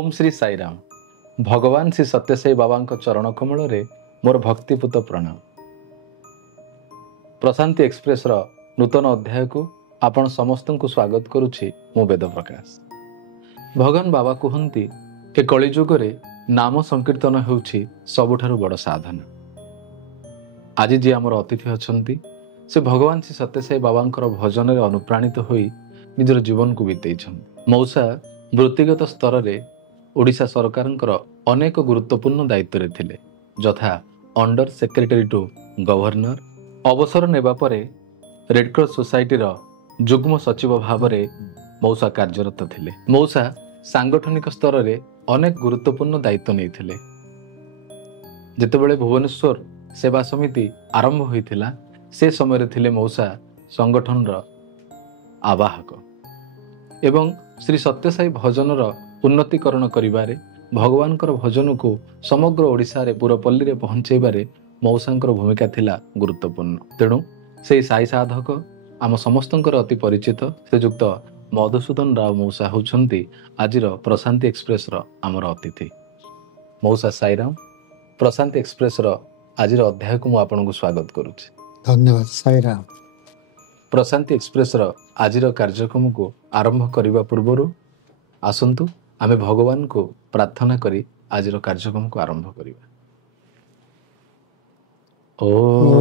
ओम श्री साईराम। भगवान श्री सत्यसाई बाबा चरण कमल मोर भक्तिपूत प्रणाम। प्रशांति एक्सप्रेस रो नूतन अध्याय को आपण समस्त को स्वागत करुछि मु वेद प्रकाश। भगवान बाबा कहती ए कलिजुग रे नाम संकीर्तन होउछि सबुठारु बड़ साधना। आज जी आमर अतिथि अछंती से भगवान श्री सत्यसाई बाबा भजन रे अनुप्राणित होई निजर जीवन को बीतेइछन। मौसा वृत्तिगत स्तर रे ओडिशा सरकार अनेक गुरुत्वपूर्ण दायित्व थिले, जथा अंडर सेक्रेटरी टू गवर्नर। अवसर नेबा परे रेडक्रॉस सोसाइटी रो जुग्म सचिव भाव में मौसा कार्यरत थिले। मौसा सांगठनिक स्तर रे अनेक गुरुत्वपूर्ण दायित्व नहीं थिले। जेतेबेले भुवनेश्वर सेवा समिति आरंभ होइथिला से समय थिले मौसा संगठन रो आवाहक एवं श्री सत्यसाई भजन रो उन्नतिकरण करिबारे भगवान भजन को समग्र ओडिशा रे पुरपल्ली रे पहुंचेबारे मौसांकर भूमिका थिला गुरुत्वपूर्ण। तेणु से साई साधक आम समस्तंकर अति परिचित श्रीजुक्त मधुसूदन राव मौसा होउछंती आजिर प्रशांति एक्सप्रेस रो आमर अतिथि। मौसा साईराम। प्रशांति एक्सप्रेस रो आजिर अध्याय को मु आपनको स्वागत करूछि। धन्यवाद साईराम। प्रशांति एक्सप्रेस रो आजिर कार्यक्रम को आरंभ करिबा पूर्वरु आसंतु आमे भगवान को प्रार्थना करी आजिर कार्यक्रम को आरंभ करिबा। ओम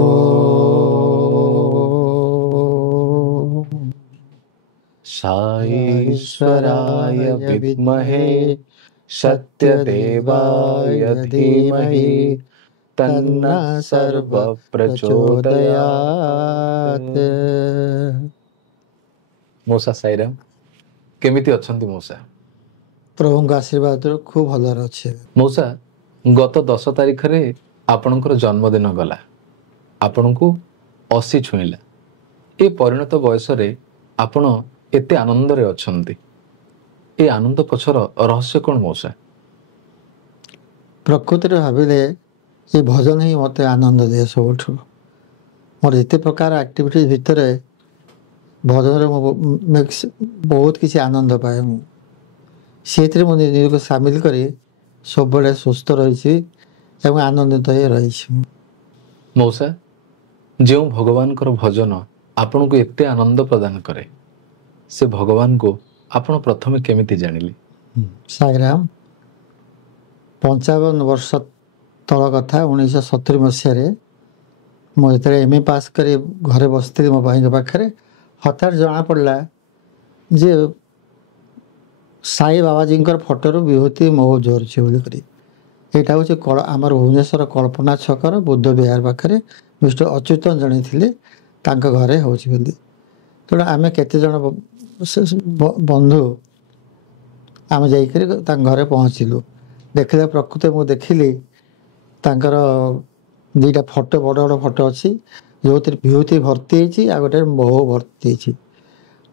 साईश्वराय विद्महे सत्यदेवाय धीमहि तन्नः सर्वः प्रचोदयात्। मौसा साईराम, केमिति अछंती मौसा? प्रभु आशीर्वाद खूब भल अच्छे। मौसा गत 10 तारिख रे आपणकर जन्मदिन गला, आपण को 80 छुईला। ए परिणत बयस रे आपण एते आनंद रे अछंती। ए आनंद पछर रहस्य कोन मौसा? प्रकृति रे भाबिले ये भजन ही मते आनंद दे। सबठु मोर एते प्रकार एक्टिविटीज भितर भजन रे बहुत किसी आनंद पाए। मु से निज को सामिल करी सब बड़े सुस्थ रही एवं आनंदित ही रही। मौसा जो भगवान भजन आपण को एते आनंद प्रदान करे, से भगवान को आपण प्रथमे केमिति जानिले? साईराम, 55 वर्ष तल कथा 1970 मसीह मुझे एमए पास कर घरे बसती मो भाई पाखे हठात जना पड़ा जे साई बाबाजी फोटो विभूति मोह झरछे बोलिक। यहाँ हूँ आमर भुवनेश्वर कल्पना छकर बुद्ध विहार पाखे मिस्टर अच्युतन जड़े थे घरे हूँ बोली। तेणु आम केते जन बंधु आम जाकर घरे पहुँचलु। देखले प्रकृति मुझे देखिली तांकर 2टा फोटो बड़ बड़ फोटो अच्छी जो विभूति भर्ती होती आ गोटे मोह भर्ती होती।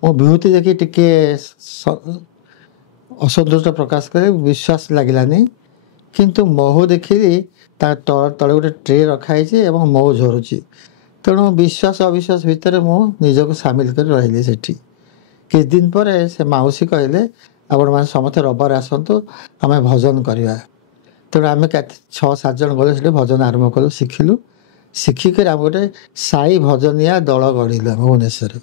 मो विभूति देखी टिके असंतुष्ट प्रकाश करे, विश्वास लगिलानी। किंतु मोह देखिली तले गोटे ट्रे रखाई एवं मोह झरुची। तेणु विश्वास अविश्वास भितर मु निजक सामिल कर रही सेठी। किछ दिन पर से माउसी कहले आपण माने समस्त रविवार आसतु आम भजन करवा। तेणु आम 6-7 जन गले भजन आरंभ कलु, शिखिलु। शिखिक आम गोटे साई भजनिया दल गढ़िलु भुवनेश्वर।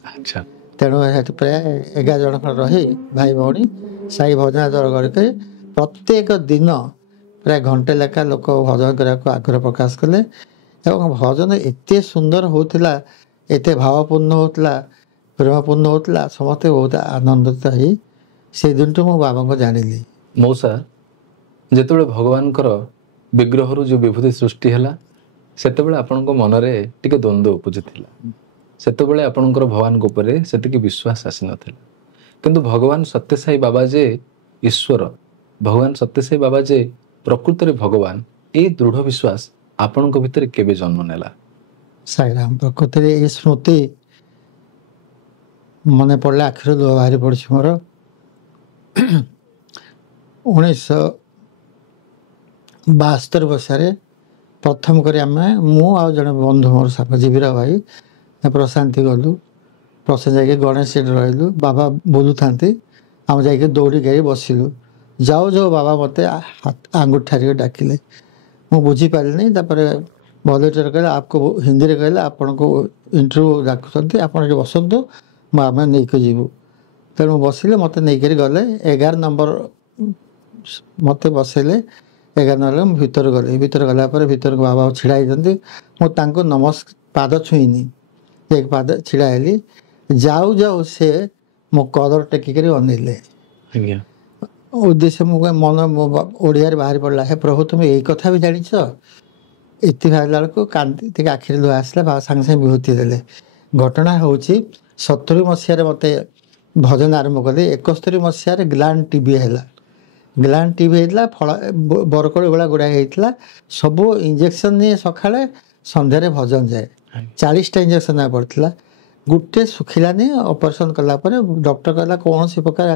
तेणु प्राय 11 जन रही भाई भौणी साई भजन दल गढ़ प्रत्येक दिन प्राय घंटे लेखा लोक भजन करने को आग्रह प्रकाश कले। एवं भजन एते सुंदर होता, एते भावपूर्ण होता, प्रेमपूर्ण होता, समस्ते बहुत आनंदित ही से दिन तो मो बाबा को जानिली। मौसा जेतेबेले भगवान विग्रह जो विभूति सृष्टि है सेतेबेले आपनक मन रे टिके द्वंद्व उपजिथिला। सेतेबेले आपनकर भगवान को ऊपर सेतिकी विश्वास आसी नथिला। किंतु भगवान सत्यसाई बाबा जे ईश्वर, भगवान सत्यसाई बाबा जे प्रकृत रे भगवान, ए दृढ़ विश्वास आपनक भितर केबे जन्म नेला? साईराम, प्रकृति रे ए स्मृति मने पड़ला आखिर लुह बाहरी पड़ी मोर। 1972 बसारे प्रथम कर मु आ जड़े बंधु मोर जीवीरा भाई प्रशांति गलु। प्रशांत जाके गणेश रही बाबा बोलू था आम जा दौड़ी गाई बसिलु। ଯାଉ ଯାଉ ବାବା ମୋତେ ଆଙ୍ଗୁଠି ଠାରିକି ଡାକିଲେ। ମୁଁ ବୁଝିପାରିଲିନି। ତାପରେ ଭଲେଣ୍ଟିୟର କହିଲେ ଆପକୁ ହିନ୍ଦୀରେ କହିଲେ ଆପଣଙ୍କୁ ଇଣ୍ଟରଭ୍ୟୁ ଡାକୁଛନ୍ତି, ଆପଣ ଏଠି ବସନ୍ତୁ, ଆମେ ନେଇକି ଯିବୁ। ତେଣୁ ବସିଲେ, ମୋତେ ନେଇକରି ଗଲେ 11 ନମ୍ବର ମୋତେ ବସେଇଲେ। 11 ନମ୍ବର ମୁଁ ଭିତରୁ ଗଲି। ଭିତରୁ ଗଲା ପରେ ଭିତରକୁ ବାବା ଛିଡ଼ା ହେଇଛନ୍ତି। ମୁଁ ତାଙ୍କୁ ପାଦ ଛୁଇଁନି, ଏକ ପାଦ ଛିଡ଼ା ହେଲି। ଯାଉ ଯାଉ ସେ ମୋ କଲର ଟେକିକରି ଅନେଇଲେ। ଆଜ୍ଞା ଉଦ୍ଦେଶ୍ୟ ମୁଁ ମନ ଓଡ଼ିଆରେ ବାହାରି ପଡ଼ିଲା, ହେ ପ୍ରଭୁ ତୁମେ ଏଇ କଥା ବି ଜାଣିଛ। ଏତେ ବାହାରିଲା ବେଳକୁ କାନ୍ଦି ଟିକେ ଆଖିରେ ଲୁହ ଆସିଲା। ବାବା ସାଙ୍ଗେ ସାଙ୍ଗେ ବିଭୂତି ଦେଲେ। ଘଟଣା ହେଉଛି 70 ମସିହାରେ ମୋତେ ଭଜନ ଆରମ୍ଭ କଲି। 71 ମସିହାରେ ଗ୍ଲାଣ୍ଡ ଟିବି ହେଲା। ଗ୍ଲାଣ୍ଡ ଟିବି ହେଇଥିଲା, ବରକୋଳି ଭଳିଆ ଗୁଡ଼ାଏ ହେଇଥିଲା। ସବୁ ଇଞ୍ଜେକ୍ସନ୍ ନିଏ ସକାଳେ, ସନ୍ଧ୍ୟାରେ ଭଜନ ଯାଏ। 40ଟା ଇଞ୍ଜେକ୍ସନ୍ ପଡ଼ିଥିଲା। ଗୋଟେ ଶୁଖିଲାନି। ଅପରେସନ୍ କଲା ପରେ ଡକ୍ଟର କହିଲା କୌଣସି ପ୍ରକାର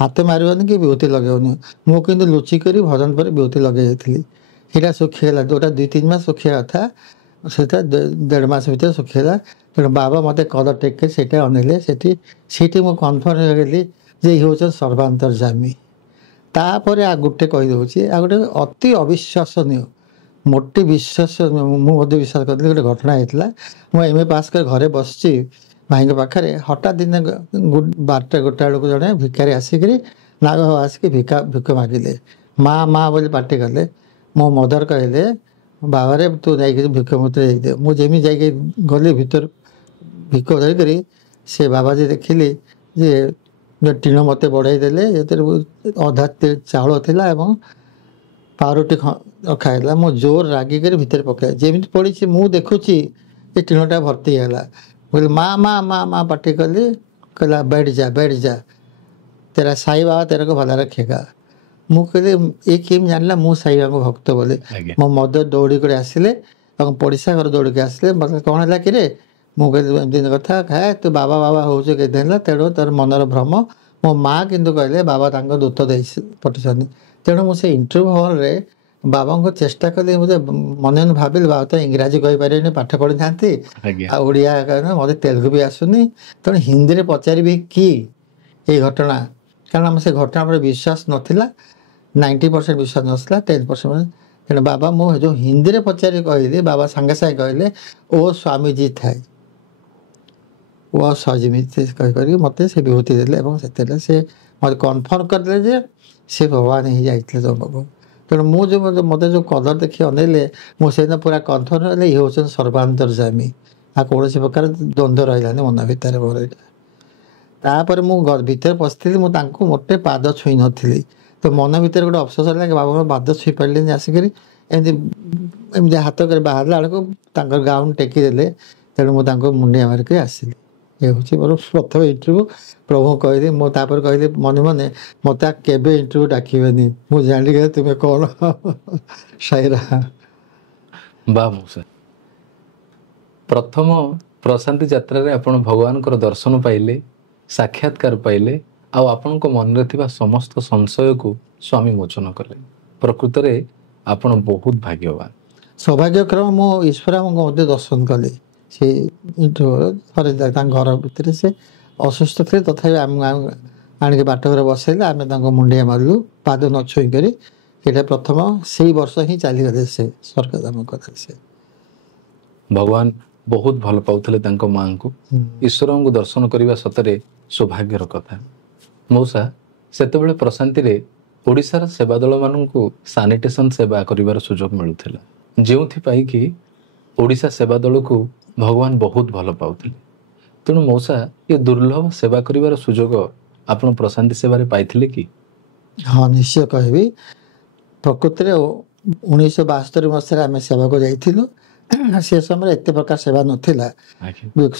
ହାତ ମାରିବନି କି ବିଭୂତି ଲଗାଇବନି। ମୁଁ କିନ୍ତୁ ଲୁଚିକରି ଭଜନ ପରେ ବିଭୂତି ଲଗାଇ ଦେଇଥିଲି। ସେଇଟା ଶୁଖିଗଲା। ଯେଉଁଟା 2-3 ମାସ ଶୁଖିବା କଥା ସେଇଟା 1.5 ମାସ ଭିତରେ ଶୁଖିଗଲା। ତେଣୁ ବାବା ମୋତେ କଲର ଟେକି ସେଇଟା ଅନେଇଲେ। ସେଇଠି ମୁଁ କନଫର୍ମ ହେଇଗଲି ଯେ ଇଏ ହେଉଛନ୍ତି ସର୍ବାନ୍ତର୍ଯାମୀ। ତାପରେ ଆଉ ଗୋଟେ କହିଦେଉଛି, ଆଉ ଗୋଟେ ଅତି ଅବିଶ୍ୱାସନୀୟ, ମୋଟେ ବିଶ୍ୱାସ ମୁଁ ମଧ୍ୟ ବିଶ୍ୱାସ କରିଥିଲି। ଗୋଟେ ଘଟଣା ହେଇଥିଲା। ମୁଁ MA ପାସ୍ କରି ଘରେ ବସିଛି ଭାଇଙ୍କ ପାଖରେ। ହଠାତ୍ ଦିନେ 12ଟା 1ଟା ବେଳକୁ ଜଣେ ଭିକାରୀ ଆସିକିରି ନାଗ ଆସିକି ଭିକ ମାଗିଲେ। ମା ବୋଲି ପାଟି କଲେ। ମୋ ମଦର କହିଲେ ବାବାରେ ତୁ ଯାଇକି ଭିକ ମୋତେ ଦେଇଦେ। ମୁଁ ଯେମିତି ଯାଇକି ଗଲି ଭିତରୁ ଭିକ ଧରିକରି, ସେ ବାବାଜୀ ଦେଖିଲି ଯେ ଟିଣ ମୋତେ ବଢ଼େଇ ଦେଲେ। ସେଥିରେ ଅଧା ଚାଉଳ ଥିଲା ଏବଂ ପାଉରୁଟି ରଖା ହେଇଥିଲା। ମୁଁ ଜୋର ରାଗିକରି ଭିତରେ ପକାଏ। ଯେମିତି ପଡ଼ିଛି ମୁଁ ଦେଖୁଛି ଏ ଟିଣଟା ଭର୍ତ୍ତି ହେଇଗଲା। କହିଲି ମା ପାଟି କଲି। କହିଲା बैठ जा तेरा ସାଇ ବାବା ତେରକୁ ଭଲ ରଖେଗା। ମୁଁ କହିଲି ଏ କେମିତି ଜାଣିଲା ମୁଁ ସାଇ ବାବାଙ୍କ ଭକ୍ତ ବୋଲି। ମୋ ମଦର ଦୌଡ଼ିକରି ଆସିଲେ ଏବଂ ପଡ଼ିଶା ଘର ଦୌଡ଼ିକି ଆସିଲେ। ମୋତେ କ'ଣ ହେଲା କିରେ? ମୁଁ କହିଲି ଏମିତି କଥା, ଖାଏ ତୁ ବାବା ହେଉଛୁ କେତେ ହେଲା, ତେଣୁ ତୋର ମନର ଭ୍ରମ। ମୋ ମା କିନ୍ତୁ କହିଲେ ବାବା ତାଙ୍କ ଦୂତ ଦେଇ ପଠାଇଛନ୍ତି। ତେଣୁ ମୁଁ ସେ ଇଣ୍ଟରଭ୍ୟୁ ହଲ୍ରେ ବାବାଙ୍କୁ ଚେଷ୍ଟା କଲି। ମୋତେ ମନେ ମନେ ଭାବିଲି ବାବା ତ ଇଂରାଜୀ କହିପାରିବେନି, ପାଠ ପଢ଼ିଥାନ୍ତି, ଆଉ ଓଡ଼ିଆ ମୋତେ ତେଲୁଗୁ ବି ଆସୁନି, ତେଣୁ ହିନ୍ଦୀରେ ପଚାରିବି କି ଏଇ ଘଟଣା। କାରଣ ଆମ ସେ ଘଟଣା ଉପରେ ବିଶ୍ୱାସ ନଥିଲା। 90% ବିଶ୍ୱାସ ନଥିଲା, 10%। ତେଣୁ ବାବା ମୁଁ ଯେଉଁ ହିନ୍ଦୀରେ ପଚାରି କହିଲି, ବାବା ସାଙ୍ଗେ ସାଙ୍ଗେ କହିଲେ ଓ ସ୍ୱାମୀଜୀ ଥାଏ, ଓ ସଜିମିତି କହିକରି ମୋତେ ସେ ବିଭୂତି ଦେଲେ ଏବଂ ସେଥିରେ ସେ ମୋତେ କନଫର୍ମ କରିଦେଲେ ଯେ ସେ ଭଗବାନ ହେଇଯାଇଥିଲେ ତମ ପାଖକୁ। ତେଣୁ ମୁଁ ଯେଉଁ ମୋତେ ଯେଉଁ କଲର ଦେଖି ଅନେଇଲେ, ମୁଁ ସେଇଦିନ ପୁରା କନଫର୍ମ ହେଲେ ଇଏ ହେଉଛନ୍ତି ସର୍ବାନ୍ତର୍ଯାମୀ। ଆଉ କୌଣସି ପ୍ରକାର ଦ୍ୱନ୍ଦ୍ୱ ରହିଲାନି ମନ ଭିତରେ ମୋର। ଏଇଟା ତାପରେ ମୁଁ ଭିତରେ ପଶିଥିଲି। ମୁଁ ତାଙ୍କୁ ମୋଟେ ପାଦ ଛୁଇଁ ନଥିଲି। ତ ମନ ଭିତରେ ଗୋଟେ ଅଫସୋସ ହେଲା କି ବାବାଙ୍କ ପାଦ ଛୁଇଁ ପାରିଲିନି। ଆସିକରି ଏମିତି ହାତ କରି ବାହାରିଲା ବେଳକୁ ତାଙ୍କର ଗାଉନ ଟେକି ଦେଲେ। ତେଣୁ ମୁଁ ତାଙ୍କୁ ମୁଣ୍ଡିଆ ମାରିକି ଆସିଲି। ଏ ହେଉଛି ମୋର ପ୍ରଥମ ଇଣ୍ଟରଭ୍ୟୁ। ପ୍ରଭୁଙ୍କୁ କହିଲି, ମୁଁ ତାପରେ କହିଲି ମନେ ମନେ ମୋତେ କେବେ ଇଣ୍ଟରଭ୍ୟୁ ଡାକିବେନି, ମୁଁ ଜାଣିଗଲି ତୁମେ କ'ଣ। ସାଇରା ବା ମଉସା, ପ୍ରଥମ ପ୍ରଶାନ୍ତି ଯାତ୍ରାରେ ଆପଣ ଭଗବାନଙ୍କର ଦର୍ଶନ ପାଇଲେ, ସାକ୍ଷାତକାର ପାଇଲେ, ଆଉ ଆପଣଙ୍କ ମନରେ ଥିବା ସମସ୍ତ ସଂଶୟକୁ ସ୍ୱାମୀ ମୋଚନ କଲେ। ପ୍ରକୃତରେ ଆପଣ ବହୁତ ଭାଗ୍ୟବାନ। ସୌଭାଗ୍ୟକ୍ରମ ମୁଁ ଈଶ୍ୱରଙ୍କୁ ମଧ୍ୟ ଦର୍ଶନ କଲି। ସେ ଇଣ୍ଟରଭ୍ୟୁ ଥରେ ତାଙ୍କ ଘର ଭିତରେ ସେ ଅସୁସ୍ଥ ଥିଲେ, ତଥାପି ଆଣିକି ବାଟ ଘରେ ବସେଇଲେ। ଆମେ ତାଙ୍କୁ ମୁଣ୍ଡିଆ ମାରିଲୁ ପାଦ ନ ଛୁଇଁ କରି। ସେଇଟା ପ୍ରଥମ, ସେଇ ବର୍ଷ ହିଁ ଚାଲିଗଲେ ସେ ସ୍ୱର୍ଗଧାମ କଥା। ସେ ଭଗବାନ ବହୁତ ଭଲ ପାଉଥିଲେ ତାଙ୍କ ମାଆଙ୍କୁ। ଈଶ୍ୱରଙ୍କୁ ଦର୍ଶନ କରିବା ସତରେ ସୌଭାଗ୍ୟର କଥା। ମଉସା, ସେତେବେଳେ ପ୍ରଶାନ୍ତିରେ ଓଡ଼ିଶାର ସେବା ଦଳମାନଙ୍କୁ ସାନିଟେସନ ସେବା କରିବାର ସୁଯୋଗ ମିଳୁଥିଲା, ଯେଉଁଥିପାଇଁ କି ଓଡ଼ିଶା ସେବା ଦଳକୁ ଭଗବାନ ବହୁତ ଭଲ ପାଉଥିଲେ। ତେଣୁ ମଉସା, ଏ ଦୁର୍ଲଭ ସେବା କରିବାର ସୁଯୋଗ ଆପଣ ପ୍ରଶାନ୍ତି ସେବାରେ ପାଇଥିଲେ କି? ହଁ, ନିଶ୍ଚୟ କହିବି। ପ୍ରକୃତିରେ 1972 ମସିହାରେ ଆମେ ସେବାକୁ ଯାଇଥିଲୁ। ସେ ସମୟରେ ଏତେ ପ୍ରକାର ସେବା ନଥିଲା।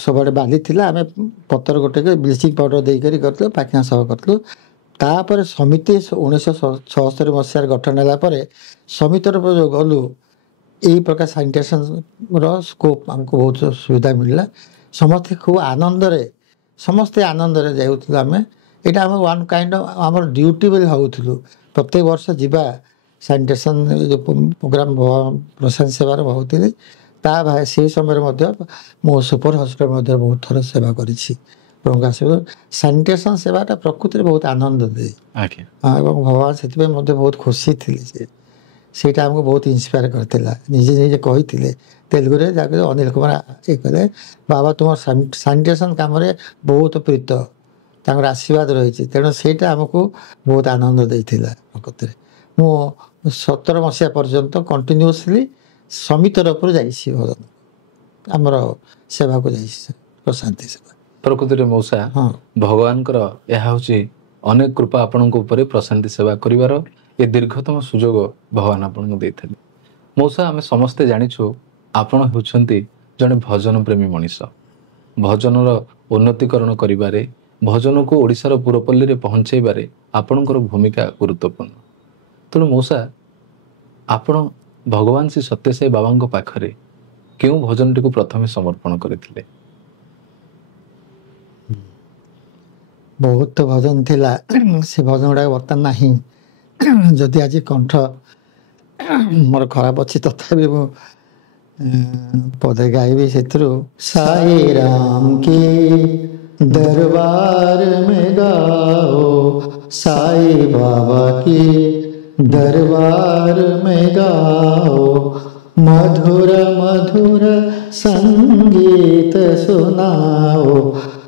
ସବୁଆଡ଼େ ବାଲି ଥିଲା। ଆମେ ପତ୍ର ଗୋଟେ ବ୍ଲିଚିଂ ପାଉଡ଼ର ଦେଇକରି କରିଥିଲୁ, ପାଇଖାନା ସେବା କରିଥିଲୁ। ତାପରେ ସମିତି 1976 ମସିହାରେ ଗଠନ ହେଲା ପରେ ସମିତିର ଯେଉଁ ଗଲୁ, ଏଇ ପ୍ରକାର ସାନିଟେସନର ସ୍କୋପ୍ ଆମକୁ ବହୁତ ସୁବିଧା ମିଳିଲା। ସମସ୍ତେ ଆନନ୍ଦରେ ଯାଉଥିଲୁ ଆମେ। ଏଇଟା ଆମର ୱାନ୍ କାଇଣ୍ଡ ଅଫ୍ ଆମର ଡ୍ୟୁଟି ବୋଲି ଭାବୁଥିଲୁ। ପ୍ରତ୍ୟେକ ବର୍ଷ ଯିବା ସାନିଟେସନ୍ ଯେଉଁ ପ୍ରୋଗ୍ରାମ୍ ପ୍ରଶାନ୍ତି ସେବାର ଭାବୁଥିଲି। ସେହି ସମୟରେ ମଧ୍ୟ ମୁଁ ସୁପର ହସ୍ପିଟାଲ ମଧ୍ୟ ବହୁତ ଥର ସେବା କରିଛି। ପ୍ରଭୁଙ୍କ ଆଶୀର୍ବାଦ। ସାନିଟେସନ ସେବାଟା ପ୍ରକୃତିରେ ବହୁତ ଆନନ୍ଦ ଦିଏ ଆଜ୍ଞା ଏବଂ ଭଗବାନ ସେଥିପାଇଁ ମଧ୍ୟ ବହୁତ ଖୁସି ଥିଲେ ଯେ ସେଇଟା ଆମକୁ ବହୁତ ଇନ୍ସପାୟାର କରିଥିଲା। ନିଜେ ନିଜେ କହିଥିଲେ ତେଲୁଗୁରେ, ଯାହାକୁ ଅନିଲ କୁମାର ଇଏ କଲେ, ବାବା ତୁମ ସାନିଟେସନ କାମରେ ବହୁତ ପ୍ରୀତ, ତାଙ୍କର ଆଶୀର୍ବାଦ ରହିଛି। ତେଣୁ ସେଇଟା ଆମକୁ ବହୁତ ଆନନ୍ଦ ଦେଇଥିଲା ପ୍ରକୃତିରେ। ମୁଁ 17 ମସିହା ପର୍ଯ୍ୟନ୍ତ କଣ୍ଟିନ୍ୟୁଅସଲି ସମିତି ତରଫରୁ ଯାଇଛି ଭଜନ, ଆମର ସେବାକୁ ଯାଇଛି, ପ୍ରଶାନ୍ତି ସେବା। ପ୍ରକୃତିରେ ମଉସା ହଁ ଭଗବାନଙ୍କର ଏହା ହେଉଛି ଅନେକ କୃପା ଆପଣଙ୍କ ଉପରେ ପ୍ରଶାନ୍ତି ସେବା କରିବାର ଏ ଦୀର୍ଘତମ ସୁଯୋଗ ଭଗବାନ ଆପଣଙ୍କୁ ଦେଇଥିଲେ। ମଉସା ଆମେ ସମସ୍ତେ ଜାଣିଛୁ ଆପଣ ହେଉଛନ୍ତି ଜଣେ ଭଜନ ପ୍ରେମୀ ମଣିଷ। ଭଜନର ଉନ୍ନତିକରଣ କରିବାରେ, ଭଜନକୁ ଓଡ଼ିଶାର ପୁରପଲ୍ଲୀରେ ପହଞ୍ଚାଇବାରେ ଆପଣଙ୍କର ଭୂମିକା ଗୁରୁତ୍ୱପୂର୍ଣ୍ଣ। ତେଣୁ ମଉସା ଆପଣ ଭଗବାନ ଶ୍ରୀ ସତ୍ୟସାଇ ବାବାଙ୍କ ପାଖରେ କେଉଁ ଭଜନଟିକୁ ପ୍ରଥମେ ସମର୍ପଣ କରିଥିଲେ? ବହୁତ ଭଜନ ଥିଲା, ସେ ଭଜନ ଗୁଡ଼ାକ ବର୍ତ୍ତମାନ ନାହିଁ। ଯଦି ଆଜି କଣ୍ଠ ମୋର ଖରାପ ଅଛି ତଥାପି ମୁଁ ପଦେ ଗାଇବି ସେଥିରୁ। ସାଇ ରାମ की दरबार में गाओ, साई बाबा की दरबार में गाओ, मधुर मधुर संगीत सुनाओ,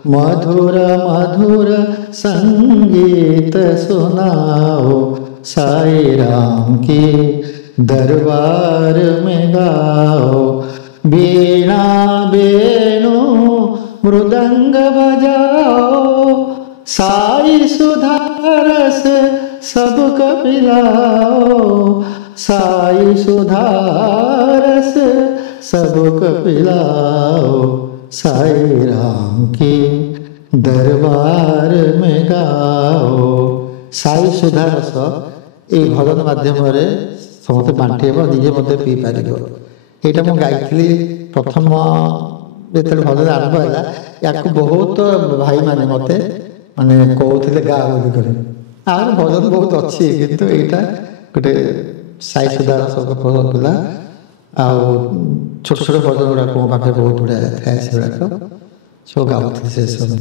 मधुर मधुर संगीत सुनाओ, साई राम की दरबार में गाओ, बीणा वेणु मृदंग बजाओ, साई सुधा रस सबको पिलाओ, साई सुधा रस सबको पिलाओ, साई राम की दरबार में गाओ। साई सुधा रस এই ଭଜନ ମାଧ୍ୟମରେ ସମସ୍ତେ ବାଣ୍ଟିବ, ନିଜେ ମଧ୍ୟ ପିଇପାରିବ। ଏଇଟା ମୁଁ ଗାଇଥିଲି ପ୍ରଥମ ଯେତେବେଳେ ଭଜନ ଆରମ୍ଭ ହେଲା। ୟାକୁ ବହୁତ ଭାଇମାନେ ମୋତେ ମାନେ କହୁଥିଲେ ଗା ବୋଲି କରି। ଆହୁରି ଭଜନ ବହୁତ ଅଛି କିନ୍ତୁ ଏଇଟା ଗୋଟେ ସାଇ ସୁଧା ରସ ଥିଲା। ଆଉ ଛୋଟ ଛୋଟ ଭଜନ ଗୁଡ଼ାକ ମୋ ପାଖରେ ବହୁତ ଗୁଡ଼ାଏ ଥାଏ, ସେଗୁଡ଼ାକ ସବୁ ଗାଉଥିଲି ସେ ସବୁ।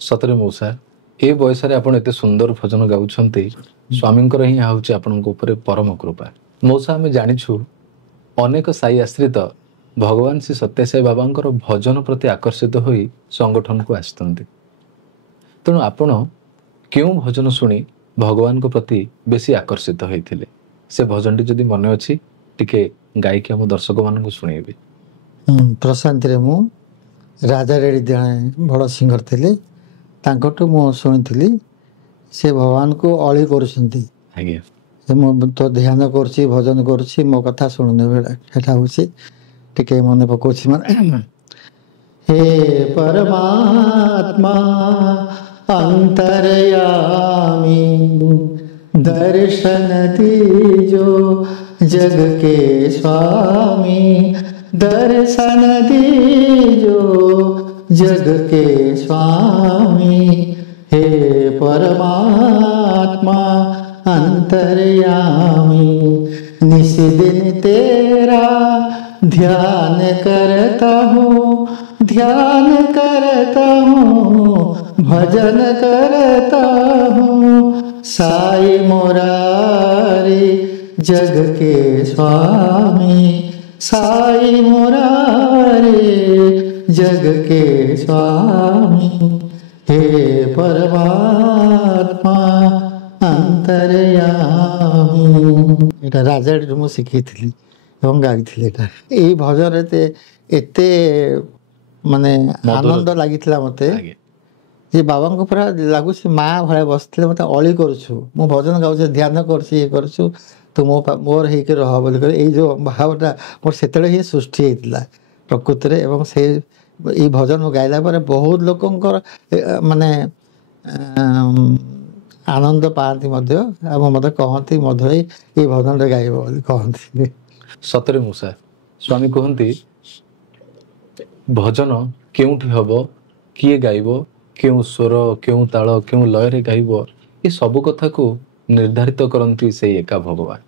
ସତରେ ମଉସା ଏ ବୟସରେ ଆପଣ ଏତେ ସୁନ୍ଦର ଭଜନ ଗାଉଛନ୍ତି, ସ୍ୱାମୀଙ୍କର ହିଁ ହେଉଛି ଆପଣଙ୍କ ଉପରେ ପରମ କୃପା। ମଉସା ଆମେ ଜାଣିଛୁ ଅନେକ ସାଇ ଆଶ୍ରିତ ଭଗବାନ ଶ୍ରୀ ସତ୍ୟସାଇ ବାବାଙ୍କର ଭଜନ ପ୍ରତି ଆକର୍ଷିତ ହୋଇ ସଂଗଠନକୁ ଆସିଛନ୍ତି। ତେଣୁ ଆପଣ କେଉଁ ଭଜନ ଶୁଣି ଭଗବାନଙ୍କ ପ୍ରତି ବେଶୀ ଆକର୍ଷିତ ହୋଇଥିଲେ? ସେ ଭଜନଟି ଯଦି ମନେ ଅଛି ଟିକେ ଗାଇକି ଆମ ଦର୍ଶକମାନଙ୍କୁ ଶୁଣେଇବେ। ପ୍ରଶାନ୍ତିରେ ମୁଁ ରାଜା ରେଡ୍ଡି ଜଣେ ବଡ଼ ସିଙ୍ଗର ଥିଲେ, ତାଙ୍କଠୁ ମୁଁ ଶୁଣିଥିଲି ସେ ଭଗବାନଙ୍କୁ ଅଳି କରୁଛନ୍ତି। ଆଜ୍ଞା ମୁଁ ତ ଧ୍ୟାନ କରୁଛି, ଭଜନ କରୁଛି, ମୋ କଥା ଶୁଣୁନି। ସେଟା ହେଉଛି ଟିକେ ମନେ ପକାଉଛି ମାନେ, हे परमात्मा अंतर्यामी, दर्शन दीजो जग के स्वामी, दर्शन दीजो जग के स्वामी, हे परमात्मा अंतर्यामी, निस दिन तेरा ध्यान करता हूँ, ध्यान करता हूँ, भजन करता हूँ, साई मुरारी जग के स्वामी, साई मुरारी जग के स्वामी, हे परमात्मा अंतर्यामी। এটা ରାଜାଠୁ ମୁଁ ଶିଖିଥିଲି ଏବଂ ଗାଇଥିଲି। ଏଇଟା ଏଇ ଭଜନରେ ଏତେ ମାନେ ଆନନ୍ଦ ଲାଗିଥିଲା ମୋତେ ଯେ ବାବାଙ୍କ ପୁରା ଲାଗୁଛି ମା ଭଳିଆ ବସିଥିଲେ, ମୋତେ ଅଳି କରୁଛୁ, ମୁଁ ଭଜନ ଗାଉଛି, ଧ୍ୟାନ କରୁଛି, ଇଏ କରୁଛୁ, ତୁ ମୋର ହେଇକି ରହ ବୋଲି କରି ଏଇ ଯେଉଁ ଭାବଟା ମୋର ସେତେବେଳେ ହିଁ ସୃଷ୍ଟି ହେଇଥିଲା ପ୍ରକୃତିରେ। ଏବଂ ସେ ଏଇ ଭଜନ ଗାଇଲା ପରେ ବହୁତ ଲୋକଙ୍କର ମାନେ ଆନନ୍ଦ ପାଆନ୍ତି ମଧ୍ୟ, ଏବଂ ମୋତେ କହନ୍ତି ମଧ୍ୟ ଏଇ ଭଜନଟା ଗାଇବ ବୋଲି କହନ୍ତି। ସତରେ ମୂଷା ସ୍ୱାମୀ କୁହନ୍ତି ଭଜନ କେଉଁଠି ହେବ, କିଏ ଗାଇବ, କେଉଁ ସ୍ୱର, କେଉଁ ତାଳ, କେଉଁ ଲୟରେ ଗାଇବ, ଏ ସବୁ କଥାକୁ ନିର୍ଦ୍ଧାରିତ କରନ୍ତି ସେଇ ଏକା ଭଗବାନ।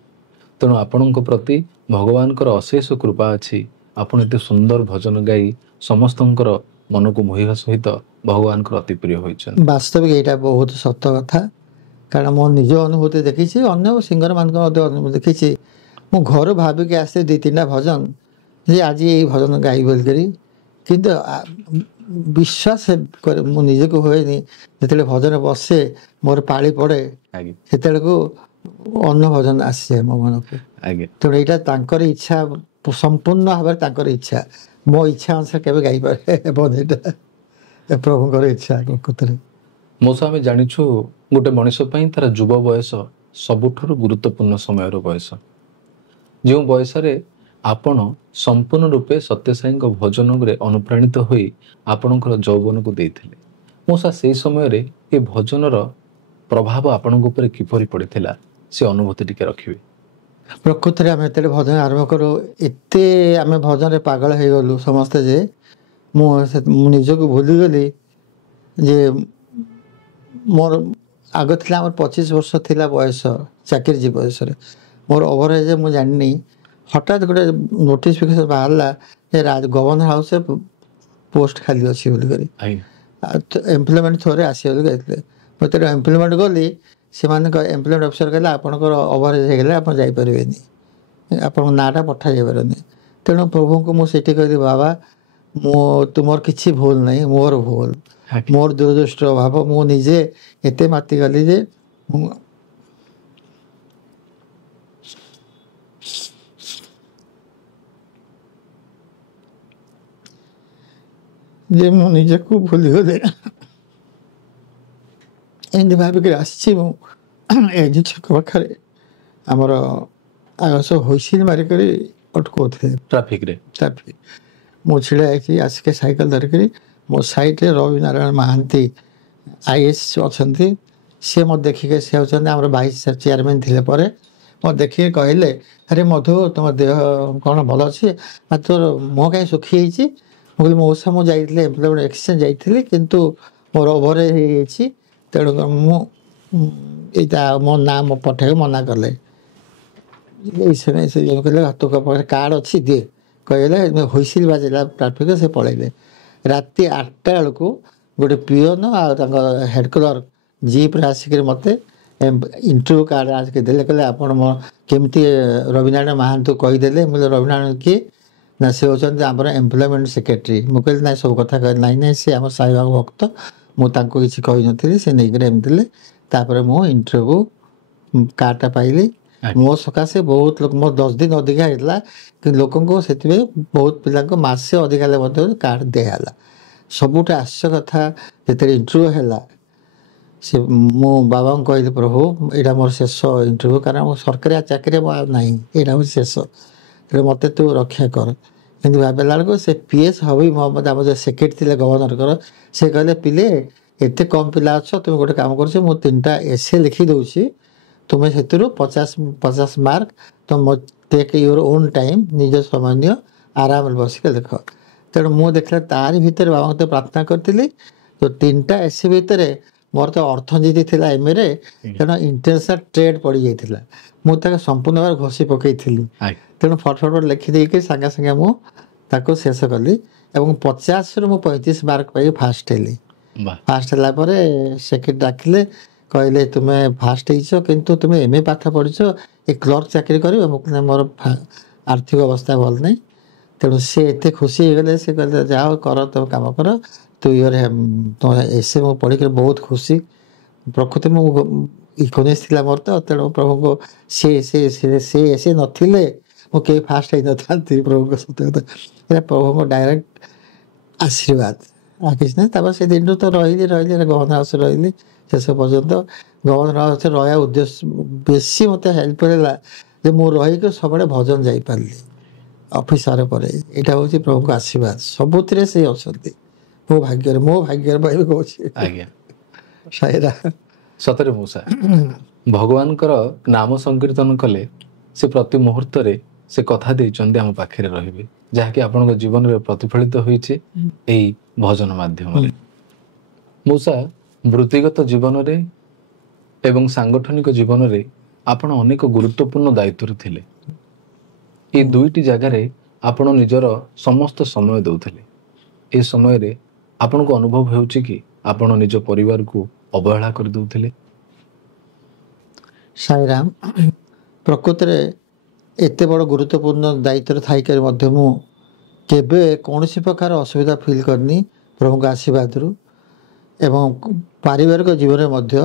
ତେଣୁ ଆପଣଙ୍କ ପ୍ରତି ଭଗବାନଙ୍କର ଅଶେଷ କୃପା ଅଛି। ଆପଣ ଏତେ ସୁନ୍ଦର ଭଜନ ଗାଇ ସମସ୍ତଙ୍କର ମନକୁ ମୋହିବା ସହିତ ଭଗବାନଙ୍କର ଅତି ପ୍ରିୟ ହୋଇଛନ୍ତି। ବାସ୍ତବିକ ଏଇଟା ବହୁତ ସତ କଥା, କାରଣ ମୋ ନିଜ ଅନୁଭୂତି ଦେଖିଛି, ଅନ୍ୟ ସିଙ୍ଗରମାନଙ୍କ ମଧ୍ୟ ଅନୁଭୂତି ଦେଖିଛି। ମୁଁ ଘରୁ ଭାବିକି ଆସେ 2-3ଟା ଭଜନ ଯେ ଆଜି ଏଇ ଭଜନ ଗାଇ ବୋଲିକରି, କିନ୍ତୁ ବିଶ୍ୱାସ କରେ ମୁଁ ନିଜକୁ ହୁଏନି। ଯେତେବେଳେ ଭଜନ ବସେ ମୋର ପାଳି ପଡ଼େ ଆଜ୍ଞା ସେତେବେଳକୁ ଅନ୍ୟ ଭଜନ ଆସିଯାଏ ମୋ ମନକୁ। ଆଜ୍ଞା ତେଣୁ ଏଇଟା ତାଙ୍କର ଇଚ୍ଛା, ସମ୍ପୂର୍ଣ୍ଣ ଭାବରେ ତାଙ୍କର ଇଚ୍ଛା। ମୋ ଇଚ୍ଛା ଅନୁସାରେ କେବେ ଗାଇପାରେ ଏବଂ ଏଇଟା ପ୍ରଭୁଙ୍କର ଇଚ୍ଛା ପ୍ରକୃତରେ। ମଉସା, ଆମେ ଜାଣିଛୁ ଗୋଟେ ମଣିଷ ପାଇଁ ତାର ଯୁବ ବୟସ ସବୁଠାରୁ ଗୁରୁତ୍ୱପୂର୍ଣ୍ଣ ସମୟର ବୟସ, ଯେଉଁ ବୟସରେ ଆପଣ ସମ୍ପୂର୍ଣ୍ଣ ରୂପେ ସତ୍ୟସାଇଙ୍କ ଭଜନରେ ଅନୁପ୍ରାଣିତ ହୋଇ ଆପଣଙ୍କର ଯୌବନକୁ ଦେଇଥିଲେ। ମଉସା, ସେହି ସମୟରେ ଏ ଭଜନର ପ୍ରଭାବ ଆପଣଙ୍କ ଉପରେ କିପରି ପଡ଼ିଥିଲା, ସେ ଅନୁଭୂତି ଟିକେ ରଖିବେ। ପ୍ରକୃତରେ ଆମେ ଯେତେବେଳେ ଭଜନ ଆରମ୍ଭ କରୁ, ଏତେ ଆମେ ଭଜନରେ ପାଗଳ ହେଇଗଲୁ ସମସ୍ତେ ଯେ ମୁଁ ନିଜକୁ ଭୁଲିଗଲି ଯେ ମୋର ଆଗ ଥିଲା, ଆମର 25 ବର୍ଷ ଥିଲା ବୟସ, ଚାକିରି ବୟସରେ ମୋର ଓଭରଏଜ୍ ମୁଁ ଜାଣିନି। ହଠାତ୍ ଗୋଟେ ନୋଟିଫିକେସନ୍ ବାହାରିଲା ଯେ ଗଭର୍ଣ୍ଣର ହାଉସ୍ରେ ପୋଷ୍ଟ ଖାଲି ଅଛି ବୋଲିକରି, ଏମ୍ପ୍ଲୟମେଣ୍ଟ ଥ୍ରୋରେ ଆସିବ ବୋଲି କହିଥିଲେ। ମୁଁ ଯେତେବେଳେ ଏମ୍ପ୍ଲୟମେଣ୍ଟ ଗଲି, ସେମାନେ ଏମ୍ପ୍ଲୟମେଣ୍ଟ ଅଫିସର କହିଲେ ଆପଣଙ୍କର ଓଭରଏଜ୍ ହେଇଗଲେ ଆପଣ ଯାଇପାରିବେନି, ଆପଣଙ୍କ ନାଁଟା ପଠାଯାଇପାରେନି। ତେଣୁ ପ୍ରଭୁଙ୍କୁ ମୁଁ ସେଠି କହିଲି, ବାବା ତୁମର କିଛି ଭୁଲ ନାହିଁ, ମୋର ଭୁଲ, ମୋର ଦୁରଦୃଷ୍ଟ ଅଭାବ। ମୁଁ ନିଜେ ଏତେ ମାତିଗଲି ଯେ ମୁଁ ନିଜକୁ ଭୁଲିଗଲି। ଏମିତି ଭାବିକି ଆସିଛି ମୁଁ ଏଜି ଛକ ପାଖରେ ଆମର ସବୁ ହୁଇସିଲ୍ ମାରିକରି ଅଟକାଉଥିଲେ ଟ୍ରାଫିକ୍ରେ। ମୁଁ ଛିଡ଼ା ହେଇକି ଆସିକି ସାଇକେଲ ଧରିକରି, ମୋ ସାଇଡ଼୍ରେ ରବି ନାରାୟଣ ମହାନ୍ତି IAS ଅଛନ୍ତି। ସେ ମୋତେ ଦେଖିକି, ସେ ହେଉଛନ୍ତି ଆମର ଭାଇସ୍ ଚେୟାରମ୍ୟାନ୍ ଥିଲେ ପରେ, ମୋତେ ଦେଖିକି କହିଲେ, ଆରେ ମଧୁ, ତୁମ ଦେହ କ'ଣ ଭଲ ଅଛି? ତୋର ମୁହଁ କାହିଁ ଶୁଖି ହେଇଛି? ମୁଁ କହିଲି, ମଉସା ମୁଁ ଯାଇଥିଲି ଏମ୍ପ୍ଲୟମେଣ୍ଟ ଏକ୍ସଚେଞ୍ଜ ଯାଇଥିଲି, କିନ୍ତୁ ମୋର ଓଭରଏଜ୍ ହେଇଯାଇଛି, ତେଣୁ ମୁଁ ଏଇଟା ମୋ ନାଁ ପଠାଇବାକୁ ମନା କଲେ। ଏଇ ସମୟ ସେ କହିଲେ, ତୋ ପାଖରେ କାର୍ଡ଼ ଅଛି ଦିଏ, କହିଲେ। ହୁଇସିଲ୍ ବାଜିଲା ଟ୍ରାଫିକ୍ରେ, ସେ ପଳେଇଲେ। ରାତି 8ଟା ବେଳକୁ ଗୋଟେ ପିଅନ ଆଉ ତାଙ୍କ ହେଡ଼୍ କ୍ଲର୍କ ଜିପ୍ରେ ଆସିକରି ମୋତେ ଇଣ୍ଟରଭ୍ୟୁ କାର୍ଡ଼ ଆସିକି ଦେଲେ। କହିଲେ, ଆପଣ କେମିତି ରବିନାରାୟଣ ମହାନ୍ତି କହିଦେଲେ? ମୁଁ କହିଲି, ରବିନାରାୟଣ କିଏ? ନା, ସେ ହେଉଛନ୍ତି ଆମର ଏମ୍ପ୍ଲୟମେଣ୍ଟ ସେକ୍ରେଟାରୀ। ମୁଁ କହିଲି, ନାଇଁ, ସବୁ କଥା କହିଲେ। ନାଇଁ, ସେ ଆମ ସାଇବାବା ଭକ୍ତ, ମୁଁ ତାଙ୍କୁ କିଛି କହିନଥିଲି, ସେ ନେଇକରି ଏମିତି ଦେଲେ। ତାପରେ ମୁଁ ଇଣ୍ଟରଭ୍ୟୁ କାର୍ଡ଼ଟା ପାଇଲି। ମୋ ସକାଶେ ବହୁତ ଲୋକ, ମୋର 10 ଦିନ ଅଧିକା ହେଇଥିଲା, କିନ୍ତୁ ଲୋକଙ୍କୁ ସେଥିପାଇଁ ବହୁତ ପିଲାଙ୍କୁ ମାସେ ଅଧିକା ହେଲେ ମଧ୍ୟ କାର୍ଡ଼ ଦିଆହେଲା। ସବୁଠୁ ଆଶ୍ଚର୍ଯ୍ୟ କଥା, ଯେତେବେଳେ ଇଣ୍ଟରଭ୍ୟୁ ହେଲା, ମୁଁ ବାବାଙ୍କୁ କହିଲି, ପ୍ରଭୁ ଏଇଟା ମୋର ଶେଷ ଇଣ୍ଟରଭ୍ୟୁ, କାରଣ ମୁଁ ସରକାରୀ ଚାକିରି ଆଉ ନାହିଁ, ଏଇଟା ହେଉଛି ଶେଷ, ତେଣୁ ମୋତେ ତୁ ରକ୍ଷା କର। କିନ୍ତୁ ଭାବିଲା ବେଳକୁ ସେ PS ହବି ମହମ୍ମଦ, ଆମର ଯେଉଁ ସେକ୍ରେଟାରୀ ଥିଲେ ଗଭର୍ଣ୍ଣରଙ୍କର, ସେ କହିଲେ, ପିଲେ ଏତେ କମ୍ ପିଲା ଅଛ, ତୁମେ ଗୋଟେ କାମ କରୁଛ, ମୁଁ 3ଟା ଏସେ ଲେଖି ଦେଉଛି, ତୁମେ ସେଥିରୁ 50 ମାର୍କ, ତୁମେ ଟେକ୍ ୟୁର ଓନ୍ ଟାଇମ୍, ନିଜ ସମୟ ନିଅ, ଆରାମରେ ବସିକି ଲେଖ। ତେଣୁ ମୁଁ ଦେଖିଲା ତାରି ଭିତରେ ବାବାଙ୍କୁ ପ୍ରାର୍ଥନା କରିଥିଲି। ତ 3ଟା ଏସେ ଭିତରେ ମୋର ତ ଅର୍ଥନୀତି ଥିଲା MAରେ, ତେଣୁ ଇଣ୍ଟରନ୍ୟାସନାଲ ଟ୍ରେଡ୍ ପଡ଼ିଯାଇଥିଲା। ମୁଁ ତାକୁ ସମ୍ପୂର୍ଣ୍ଣ ଭାବରେ ଘଷି ପକାଇଥିଲି। ତେଣୁ ଫଟୋ ଲେଖିଦେଇକି ସାଙ୍ଗେ ସାଙ୍ଗେ ମୁଁ ତାକୁ ଶେଷ କଲି ଏବଂ 50ରୁ ମୁଁ 35 ମାର୍କ ପାଇ ଫାଷ୍ଟ ହେଲି। ଫାଷ୍ଟ ହେଲା ପରେ ସେକ୍ରେଟାରୀ ଡାକିଲେ, କହିଲେ, ତୁମେ ଫାଷ୍ଟ ହେଇଛ, କିନ୍ତୁ ତୁମେ MA ପାଠ ପଢ଼ିଛ, ଏ କ୍ଲର୍କ ଚାକିରି କରିବ? ମୁଁ କହିଲି, ମୋର ଆର୍ଥିକ ଅବସ୍ଥା ଭଲ ନାହିଁ। ତେଣୁ ସେ ଏତେ ଖୁସି ହେଇଗଲେ, ସେ କହିଲେ, ଯାଅ କର, ତୁମ କାମ କର, ତୁ ତୁମ ଏସେ ମୁଁ ପଢ଼ିକରି ବହୁତ ଖୁସି। ପ୍ରକୃତି ମୁଁ 19 ଥିଲା ମୋର, ତ ତେଣୁ ପ୍ରଭୁଙ୍କୁ ସେ ଏସେ ନଥିଲେ ମୁଁ କେହି ଫାଷ୍ଟ ହେଇନଥାନ୍ତି। ପ୍ରଭୁଙ୍କ ସତ୍ୟ କଥା, ଏଇଟା ପ୍ରଭୁଙ୍କ ଡାଇରେକ୍ଟ ଆଶୀର୍ବାଦ, ଆଉ କିଛି ନାହିଁ। ତାପରେ ସେ ଦିନଠୁ ତ ରହିଲି ଗଭର୍ଣ୍ଣର ହାଉସ୍ରେ ରହିଲି ଶେଷ ପର୍ଯ୍ୟନ୍ତ। ଗଭର୍ଣ୍ଣର ହାଉସ୍ରେ ରହିବା ଉଦ୍ଦେଶ୍ୟ ବେଶୀ ମୋତେ ହେଲ୍ପ ହେଲା ଯେ ମୁଁ ରହିକି ସବୁବେଳେ ଭଜନ ଯାଇପାରିଲି ଅଫିସର ପରେ। ଏଇଟା ହେଉଛି ପ୍ରଭୁଙ୍କ ଆଶୀର୍ବାଦ, ସବୁଥିରେ ସେ ଅଛନ୍ତି। ମୋ ଭାଗ୍ୟରେ ପାଇବି କହୁଛି। ଆଜ୍ଞା, ସାଇରା ସତରେ ମଉସା, ଭଗବାନଙ୍କର ନାମ ସଂକୀର୍ତ୍ତନ କଲେ ସେ ପ୍ରତି ମୁହୂର୍ତ୍ତରେ ସେ କଥା ଦେଇଛନ୍ତି ଆମ ପାଖରେ ରହିବେ, ଯାହାକି ଆପଣଙ୍କ ଜୀବନରେ ପ୍ରତିଫଳିତ ହୋଇଛି ଏହି ଭଜନ ମାଧ୍ୟମରେ। ମଉସା, ବୃତ୍ତିଗତ ଜୀବନରେ ଏବଂ ସାଙ୍ଗଠନିକ ଜୀବନରେ ଆପଣ ଅନେକ ଗୁରୁତ୍ୱପୂର୍ଣ୍ଣ ଦାୟିତ୍ୱରେ ଥିଲେ। এই 2ଟି ଜାଗାରେ ଆପଣ ନିଜର ସମସ୍ତ ସମୟ ଦେଉଥିଲେ। ଏ ସମୟରେ ଆପଣଙ୍କୁ ଅନୁଭବ ହେଉଛି କି ଆପଣ ନିଜ ପରିବାରକୁ ଅବହେଳା କରିଦେଉଥିଲେ? ସାଇରାମ, ପ୍ରକୃତରେ ଏତେ ବଡ଼ ଗୁରୁତ୍ୱପୂର୍ଣ୍ଣ ଦାୟିତ୍ୱରେ ଥାଇକରି ମଧ୍ୟ ମୁଁ କେବେ କୌଣସି ପ୍ରକାର ଅସୁବିଧା ଫିଲ୍ କରିନି ପ୍ରଭୁଙ୍କ ଆଶୀର୍ବାଦରୁ। ଏବଂ ପାରିବାରିକ ଜୀବନରେ ମଧ୍ୟ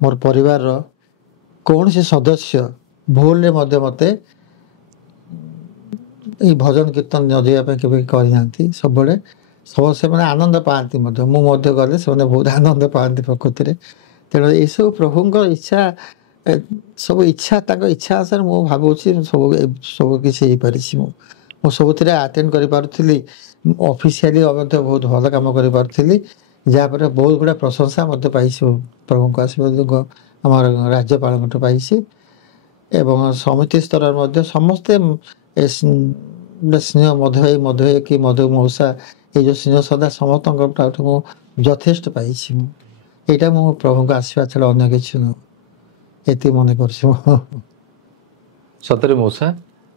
ମୋର ପରିବାରର କୌଣସି ସଦସ୍ୟ ଭୁଲରେ ମଧ୍ୟ ମୋତେ ଏଇ ଭଜନ କୀର୍ତ୍ତନ ନ ଯିବା ପାଇଁ କେବେ କରିନାହାନ୍ତି। ସବୁବେଳେ ସେମାନେ ଆନନ୍ଦ ପାଆନ୍ତି ମଧ୍ୟ, ମୁଁ ମଧ୍ୟ ଗଲେ ସେମାନେ ବହୁତ ଆନନ୍ଦ ପାଆନ୍ତି ପ୍ରକୃତିରେ। ତେଣୁ ଏସବୁ ପ୍ରଭୁଙ୍କ ଇଚ୍ଛା, ସବୁ ଇଚ୍ଛା, ତାଙ୍କ ଇଚ୍ଛା ଅନୁସାରେ ମୁଁ ଭାବୁଛି ସବୁ କିଛି ହେଇପାରିଛି। ମୁଁ ସବୁଥିରେ ଆଟେଣ୍ଡ କରିପାରୁଥିଲି, ଅଫିସିଆଲି ମଧ୍ୟ ବହୁତ ଭଲ କାମ କରିପାରୁଥିଲି, ଯାହାପରେ ବହୁତ ଗୁଡ଼ା ପ୍ରଶଂସା ମଧ୍ୟ ପାଇଛି ପ୍ରଭୁଙ୍କ ଆଶୀର୍ବାଦ ଆମର ରାଜ୍ୟପାଳଙ୍କଠୁ ପାଇଛି। ଏବଂ ସମିତି ସ୍ତରରେ ମଧ୍ୟ ସମସ୍ତେ ସ୍ନେହ ମଧୁଭାଇ କି ମଧୁ ମଉସା, ଏଇ ଯେଉଁ ସ୍ନେହ ଶ୍ରଦ୍ଧା ସମସ୍ତଙ୍କଠୁ ମୁଁ ଯଥେଷ୍ଟ ପାଇଛି। ଏଇଟା ମୁଁ ପ୍ରଭୁଙ୍କ ଆଶୀର୍ବାଦ ଛଡ଼ା ଅନ୍ୟ କିଛି ନୁହଁ, ଏତିକି ମନେ କରୁଛି ମୁଁ। ସତରେ ମଉସା,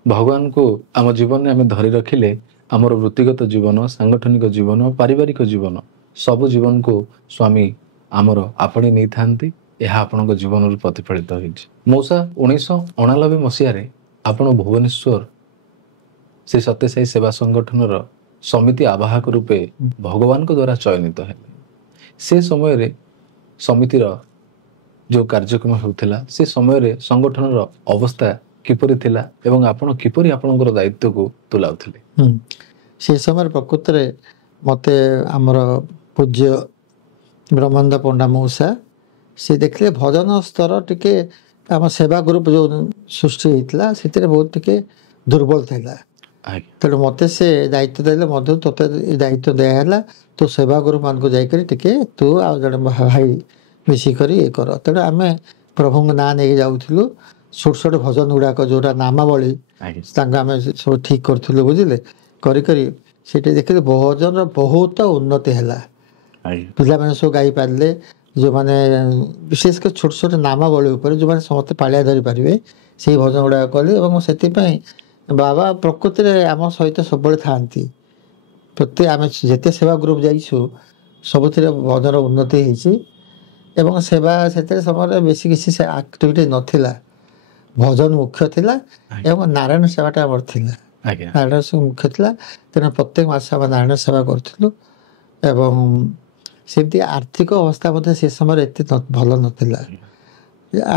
ଭଗବାନଙ୍କୁ ଆମ ଜୀବନରେ ଆମେ ଧରି ରଖିଲେ ଆମର ବୃତ୍ତିଗତ ଜୀବନ, ସାଙ୍ଗଠନିକ ଜୀବନ, ପାରିବାରିକ ଜୀବନ, ସବୁ ଜୀବନକୁ ସ୍ୱାମୀ ଆମର ଆପଣେଇ ନେଇଥାନ୍ତି। ଏହା ଆପଣଙ୍କ ଜୀବନରୁ ପ୍ରତିଫଳିତ ହୋଇଛି। ମଉସା, 1989 ମସିହାରେ ଆପଣ ଭୁବନେଶ୍ୱର ଶ୍ରୀ ସତ୍ୟସାଇ ସେବା ସଂଗଠନର ସମିତି ଆବାହକ ରୂପେ ଭଗବାନଙ୍କ ଦ୍ୱାରା ଚୟନିତ ହେଲେ। ସେ ସମୟରେ ସମିତିର ଯେଉଁ କାର୍ଯ୍ୟକ୍ରମ ହେଉଥିଲା, ସେ ସମୟରେ ସଂଗଠନର ଅବସ୍ଥା କିପରି ଥିଲା ଏବଂ ଆପଣ କିପରି ଆପଣଙ୍କର ଦାୟିତ୍ୱକୁ ତୁଲାଉଥିଲେ? ସେ ସମୟରେ ପ୍ରକୃତରେ ମୋତେ ଆମର ପୂଜ୍ୟ ବ୍ରହ୍ମାନନ୍ଦ ପଣ୍ଡା ମଉସା ସେ ଦେଖିଲେ ଭଜନ ସ୍ତର ଟିକେ ଆମ ସେବା ଗ୍ରୁପ ଯେଉଁ ସୃଷ୍ଟି ହେଇଥିଲା ସେଥିରେ ବହୁତ ଟିକେ ଦୁର୍ବଳ ଥିଲା। ତେଣୁ ମୋତେ ସେ ଦାୟିତ୍ୱ ଦେଲେ, ମଧ୍ୟ ତୋତେ ଏ ଦାୟିତ୍ୱ ଦିଆହେଲା, ତୁ ସେବା ଗ୍ରୁପମାନଙ୍କୁ ଯାଇକରି ଟିକେ ତୁ ଆଉ ଜଣେ ଭାଇ ମିଶିକରି ଇଏ କର। ତେଣୁ ଆମେ ପ୍ରଭୁଙ୍କ ନାଁ ନେଇକି ଯାଉଥିଲୁ। ଛୋଟ ଛୋଟ ଭଜନ ଗୁଡ଼ାକ ଯେଉଁଟା ନାମାବଳୀ ତାଙ୍କୁ ଆମେ ସବୁ ଠିକ୍ କରୁଥିଲୁ, ବୁଝିଲେ, କରି ସେଠି ଦେଖିଲେ ଭଜନର ବହୁତ ଉନ୍ନତି ହେଲା। ପିଲାମାନେ ସବୁ ଗାଇପାରିଲେ, ଯେଉଁମାନେ ବିଶେଷ କରି ଛୋଟ ଛୋଟ ନାମାବଳୀ ଉପରେ ଯେଉଁମାନେ ସମସ୍ତେ ପାଳିଆ ଧରିପାରିବେ ସେଇ ଭଜନ ଗୁଡ଼ାକ କଲେ। ଏବଂ ସେଥିପାଇଁ ବାବା ପ୍ରକୃତିରେ ଆମ ସହିତ ସବୁବେଳେ ଥାଆନ୍ତି। ଆମେ ଯେତେ ସେବା ଗ୍ରୁପ ଯାଇଛୁ ସବୁଥିରେ ଭଜନର ଉନ୍ନତି ହେଇଛି। ଏବଂ ସେବା ସେଥିରେ ସମୟରେ ବେଶୀ କିଛି ସେ ଆକ୍ଟିଭିଟି ନଥିଲା, ଭଜନ ମୁଖ୍ୟ ଥିଲା ଏବଂ ନାରାୟଣ ସେବାଟା ଆମର ଥିଲା। ନାରାୟଣ ସେବା ମୁଖ୍ୟ ଥିଲା। ତେଣୁ ପ୍ରତ୍ୟେକ ମାସ ଆମେ ନାରାୟଣ ସେବା କରୁଥିଲୁ। ଏବଂ ସେମିତି ଆର୍ଥିକ ଅବସ୍ଥା ମଧ୍ୟ ସେ ସମୟରେ ଏତେ ଭଲ ନଥିଲା।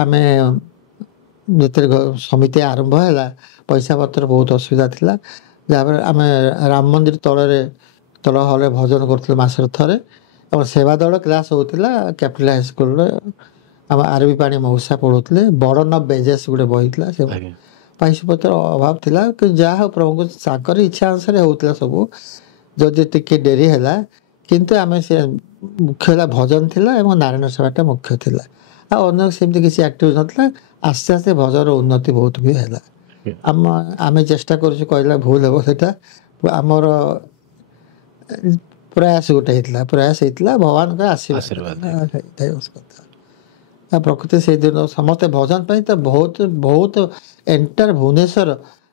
ଆମେ ଯେତେବେଳେ ସମିତି ଆରମ୍ଭ ହେଲା ପଇସା ପତ୍ର ବହୁତ ଅସୁବିଧା ଥିଲା। ଯାହାଫଳରେ ଆମେ ରାମ ମନ୍ଦିର ତଳ ହଲରେ ଭଜନ କରୁଥିଲୁ ମାସରେ ଥରେ। ଏବଂ ସେବା ଦଳ କ୍ଲାସ୍ ହେଉଥିଲା କ୍ୟାପିଟାଲ ହାଇସ୍କୁଲରେ। ଆମ ଆରବି ପାଣି ମଉସା ପଢ଼ୁଥିଲେ। ବର୍ଡ଼ନ ଅଫ୍ ବେଜେସ୍ ଗୋଟେ ବହି ଥିଲା। ସେ ପଇସା ପତ୍ର ଅଭାବ ଥିଲା, କିନ୍ତୁ ଯାହା ହଉ ପ୍ରଭୁଙ୍କୁ ତାଙ୍କର ଇଚ୍ଛା ଅନୁସାରେ ହେଉଥିଲା ସବୁ। ଯଦି ଟିକେ ଡେରି ହେଲା, କିନ୍ତୁ ଆମେ ସେ ମୁଖ୍ୟ ହେଲା ଭଜନ ଥିଲା ଏବଂ ନାରାୟଣ ସେବାଟା ମୁଖ୍ୟ ଥିଲା। ଆଉ ଅନ୍ୟ ସେମିତି କିଛି ଆକ୍ଟିଭିଟି ନଥିଲା। ଆସ୍ତେ ଆସ୍ତେ ଭଜନର ଉନ୍ନତି ବହୁତ ବି ହେଲା। ଆମେ ଚେଷ୍ଟା କରୁଛୁ, କହିଲା ଭୁଲ ହେବ ସେଇଟା। ଆମର ପ୍ରୟାସ ଗୋଟେ ହେଇଥିଲା, ଭଗବାନଙ୍କ ଆଶୀର୍ବାଦ କଥା। ପ୍ରକୃତି ସେଇଦିନ ସମସ୍ତେ ଭଜନ ପାଇଁ ତ ବହୁତ ଏଣ୍ଟାର ଭୁବନେଶ୍ୱର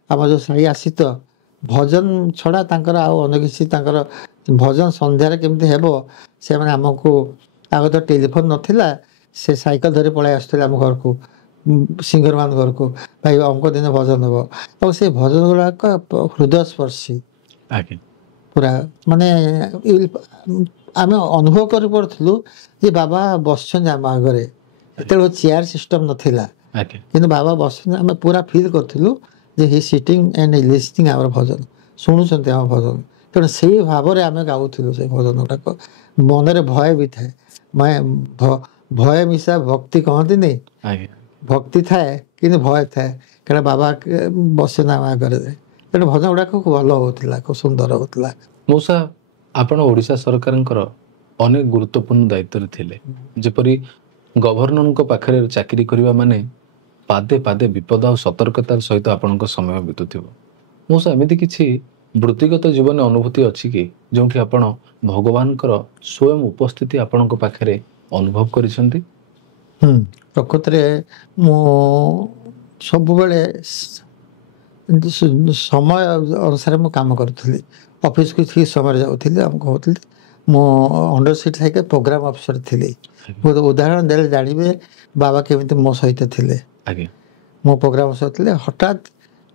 ଆମର ଯେଉଁ ସାହି ଆସିତ ଭଜନ ଛଡ଼ା ତାଙ୍କର ଆଉ ଅନ୍ୟ କିଛି, ତାଙ୍କର ଭଜନ ସନ୍ଧ୍ୟାରେ କେମିତି ହେବ ସେମାନେ ଆମକୁ, ଆଗ ତ ଟେଲିଫୋନ୍ ନଥିଲା, ସେ ସାଇକେଲ ଧରି ପଳାଇ ଆସୁଥିଲେ ଆମ ଘରକୁ, ସିଙ୍ଗରମାନ ଘରକୁ, ଭାଇ ଅମୁକ ଦିନ ଭଜନ ହେବ। ଆଉ ସେ ଭଜନ ଗୁଡ଼ାକ ହୃଦୟସ୍ପର୍ଶୀ ପୁରା, ମାନେ ଆମେ ଅନୁଭବ କରିପାରୁଥିଲୁ ଯେ ବାବା ବସିଛନ୍ତି ଆମ ଆଗରେ। ସେତେବେଳେ ଚେୟାର ସିଷ୍ଟମ ନଥିଲା, କିନ୍ତୁ ବାବା ବସିଛନ୍ତି, ଆମେ ପୁରା ଫିଲ୍ କରୁଥିଲୁ ଯେ ହି ସିଟିଂ ଆଣ୍ଡ ଲିସନିଂ ଆମର ଭଜନ, ଶୁଣୁଛନ୍ତି ଆମ ଭଜନ। ତେଣୁ ସେଇ ଭାବରେ ଆମେ ଗାଉଥିଲୁ ସେ ଭଜନ ଗୁଡ଼ାକ। ମନରେ ଭୟ ବି ଥାଏ, ଭୟ ମିଶା ଭକ୍ତି କହନ୍ତିନି, ଭକ୍ତି ଥାଏ କିନ୍ତୁ ଭୟ ଥାଏ, କାରଣ ବାବା ବସିଛନ୍ତି ଆମ ଆଗରେ। ତେଣୁ ଭଜନ ଗୁଡ଼ାକ ଖୁବ୍ ଭଲ ହେଉଥିଲା, ଖୁବ୍ ସୁନ୍ଦର ହେଉଥିଲା। ମଉସା, ଆପଣ ଓଡ଼ିଶା ସରକାରଙ୍କର ଅନେକ ଗୁରୁତ୍ୱପୂର୍ଣ୍ଣ ଦାୟିତ୍ୱରେ ଥିଲେ। ଯେପରି ଗଭର୍ଣ୍ଣରଙ୍କ ପାଖରେ ଚାକିରି କରିବା ମାନେ ପାଦେ ପାଦେ ବିପଦ ଆଉ ସତର୍କତାର ସହିତ ଆପଣଙ୍କ ସମୟ ବିତୁଥିବ। ମଉସା, ଏମିତି କିଛି ବୃତ୍ତିଗତ ଜୀବନରେ ଅନୁଭୂତି ଅଛି କି ଯେଉଁଠି ଆପଣ ଭଗବାନଙ୍କର ସ୍ୱୟଂ ଉପସ୍ଥିତି ଆପଣଙ୍କ ପାଖରେ ଅନୁଭବ କରିଛନ୍ତି? ପ୍ରକୃତରେ ମୁଁ ସବୁବେଳେ ସମୟ ଅନୁସାରେ ମୁଁ କାମ କରୁଥିଲି। ଅଫିସକୁ ଠିକ୍ ସମୟରେ ଯାଉଥିଲି, ଆମେ କହୁଥିଲି ମୁଁ ଅଣ୍ଡର ସିଟ୍ ଥାଇକି ପ୍ରୋଗ୍ରାମ ଅଫିସର ଥିଲି। ଗୋଟେ ଉଦାହରଣ ଦେଲେ ଜାଣିବେ ବାବା କେମିତି ମୋ ସହିତ ଥିଲେ। ଆଜ୍ଞା ମୋ ପ୍ରୋଗ୍ରାମ ଅଫିସର ଥିଲେ, ହଠାତ୍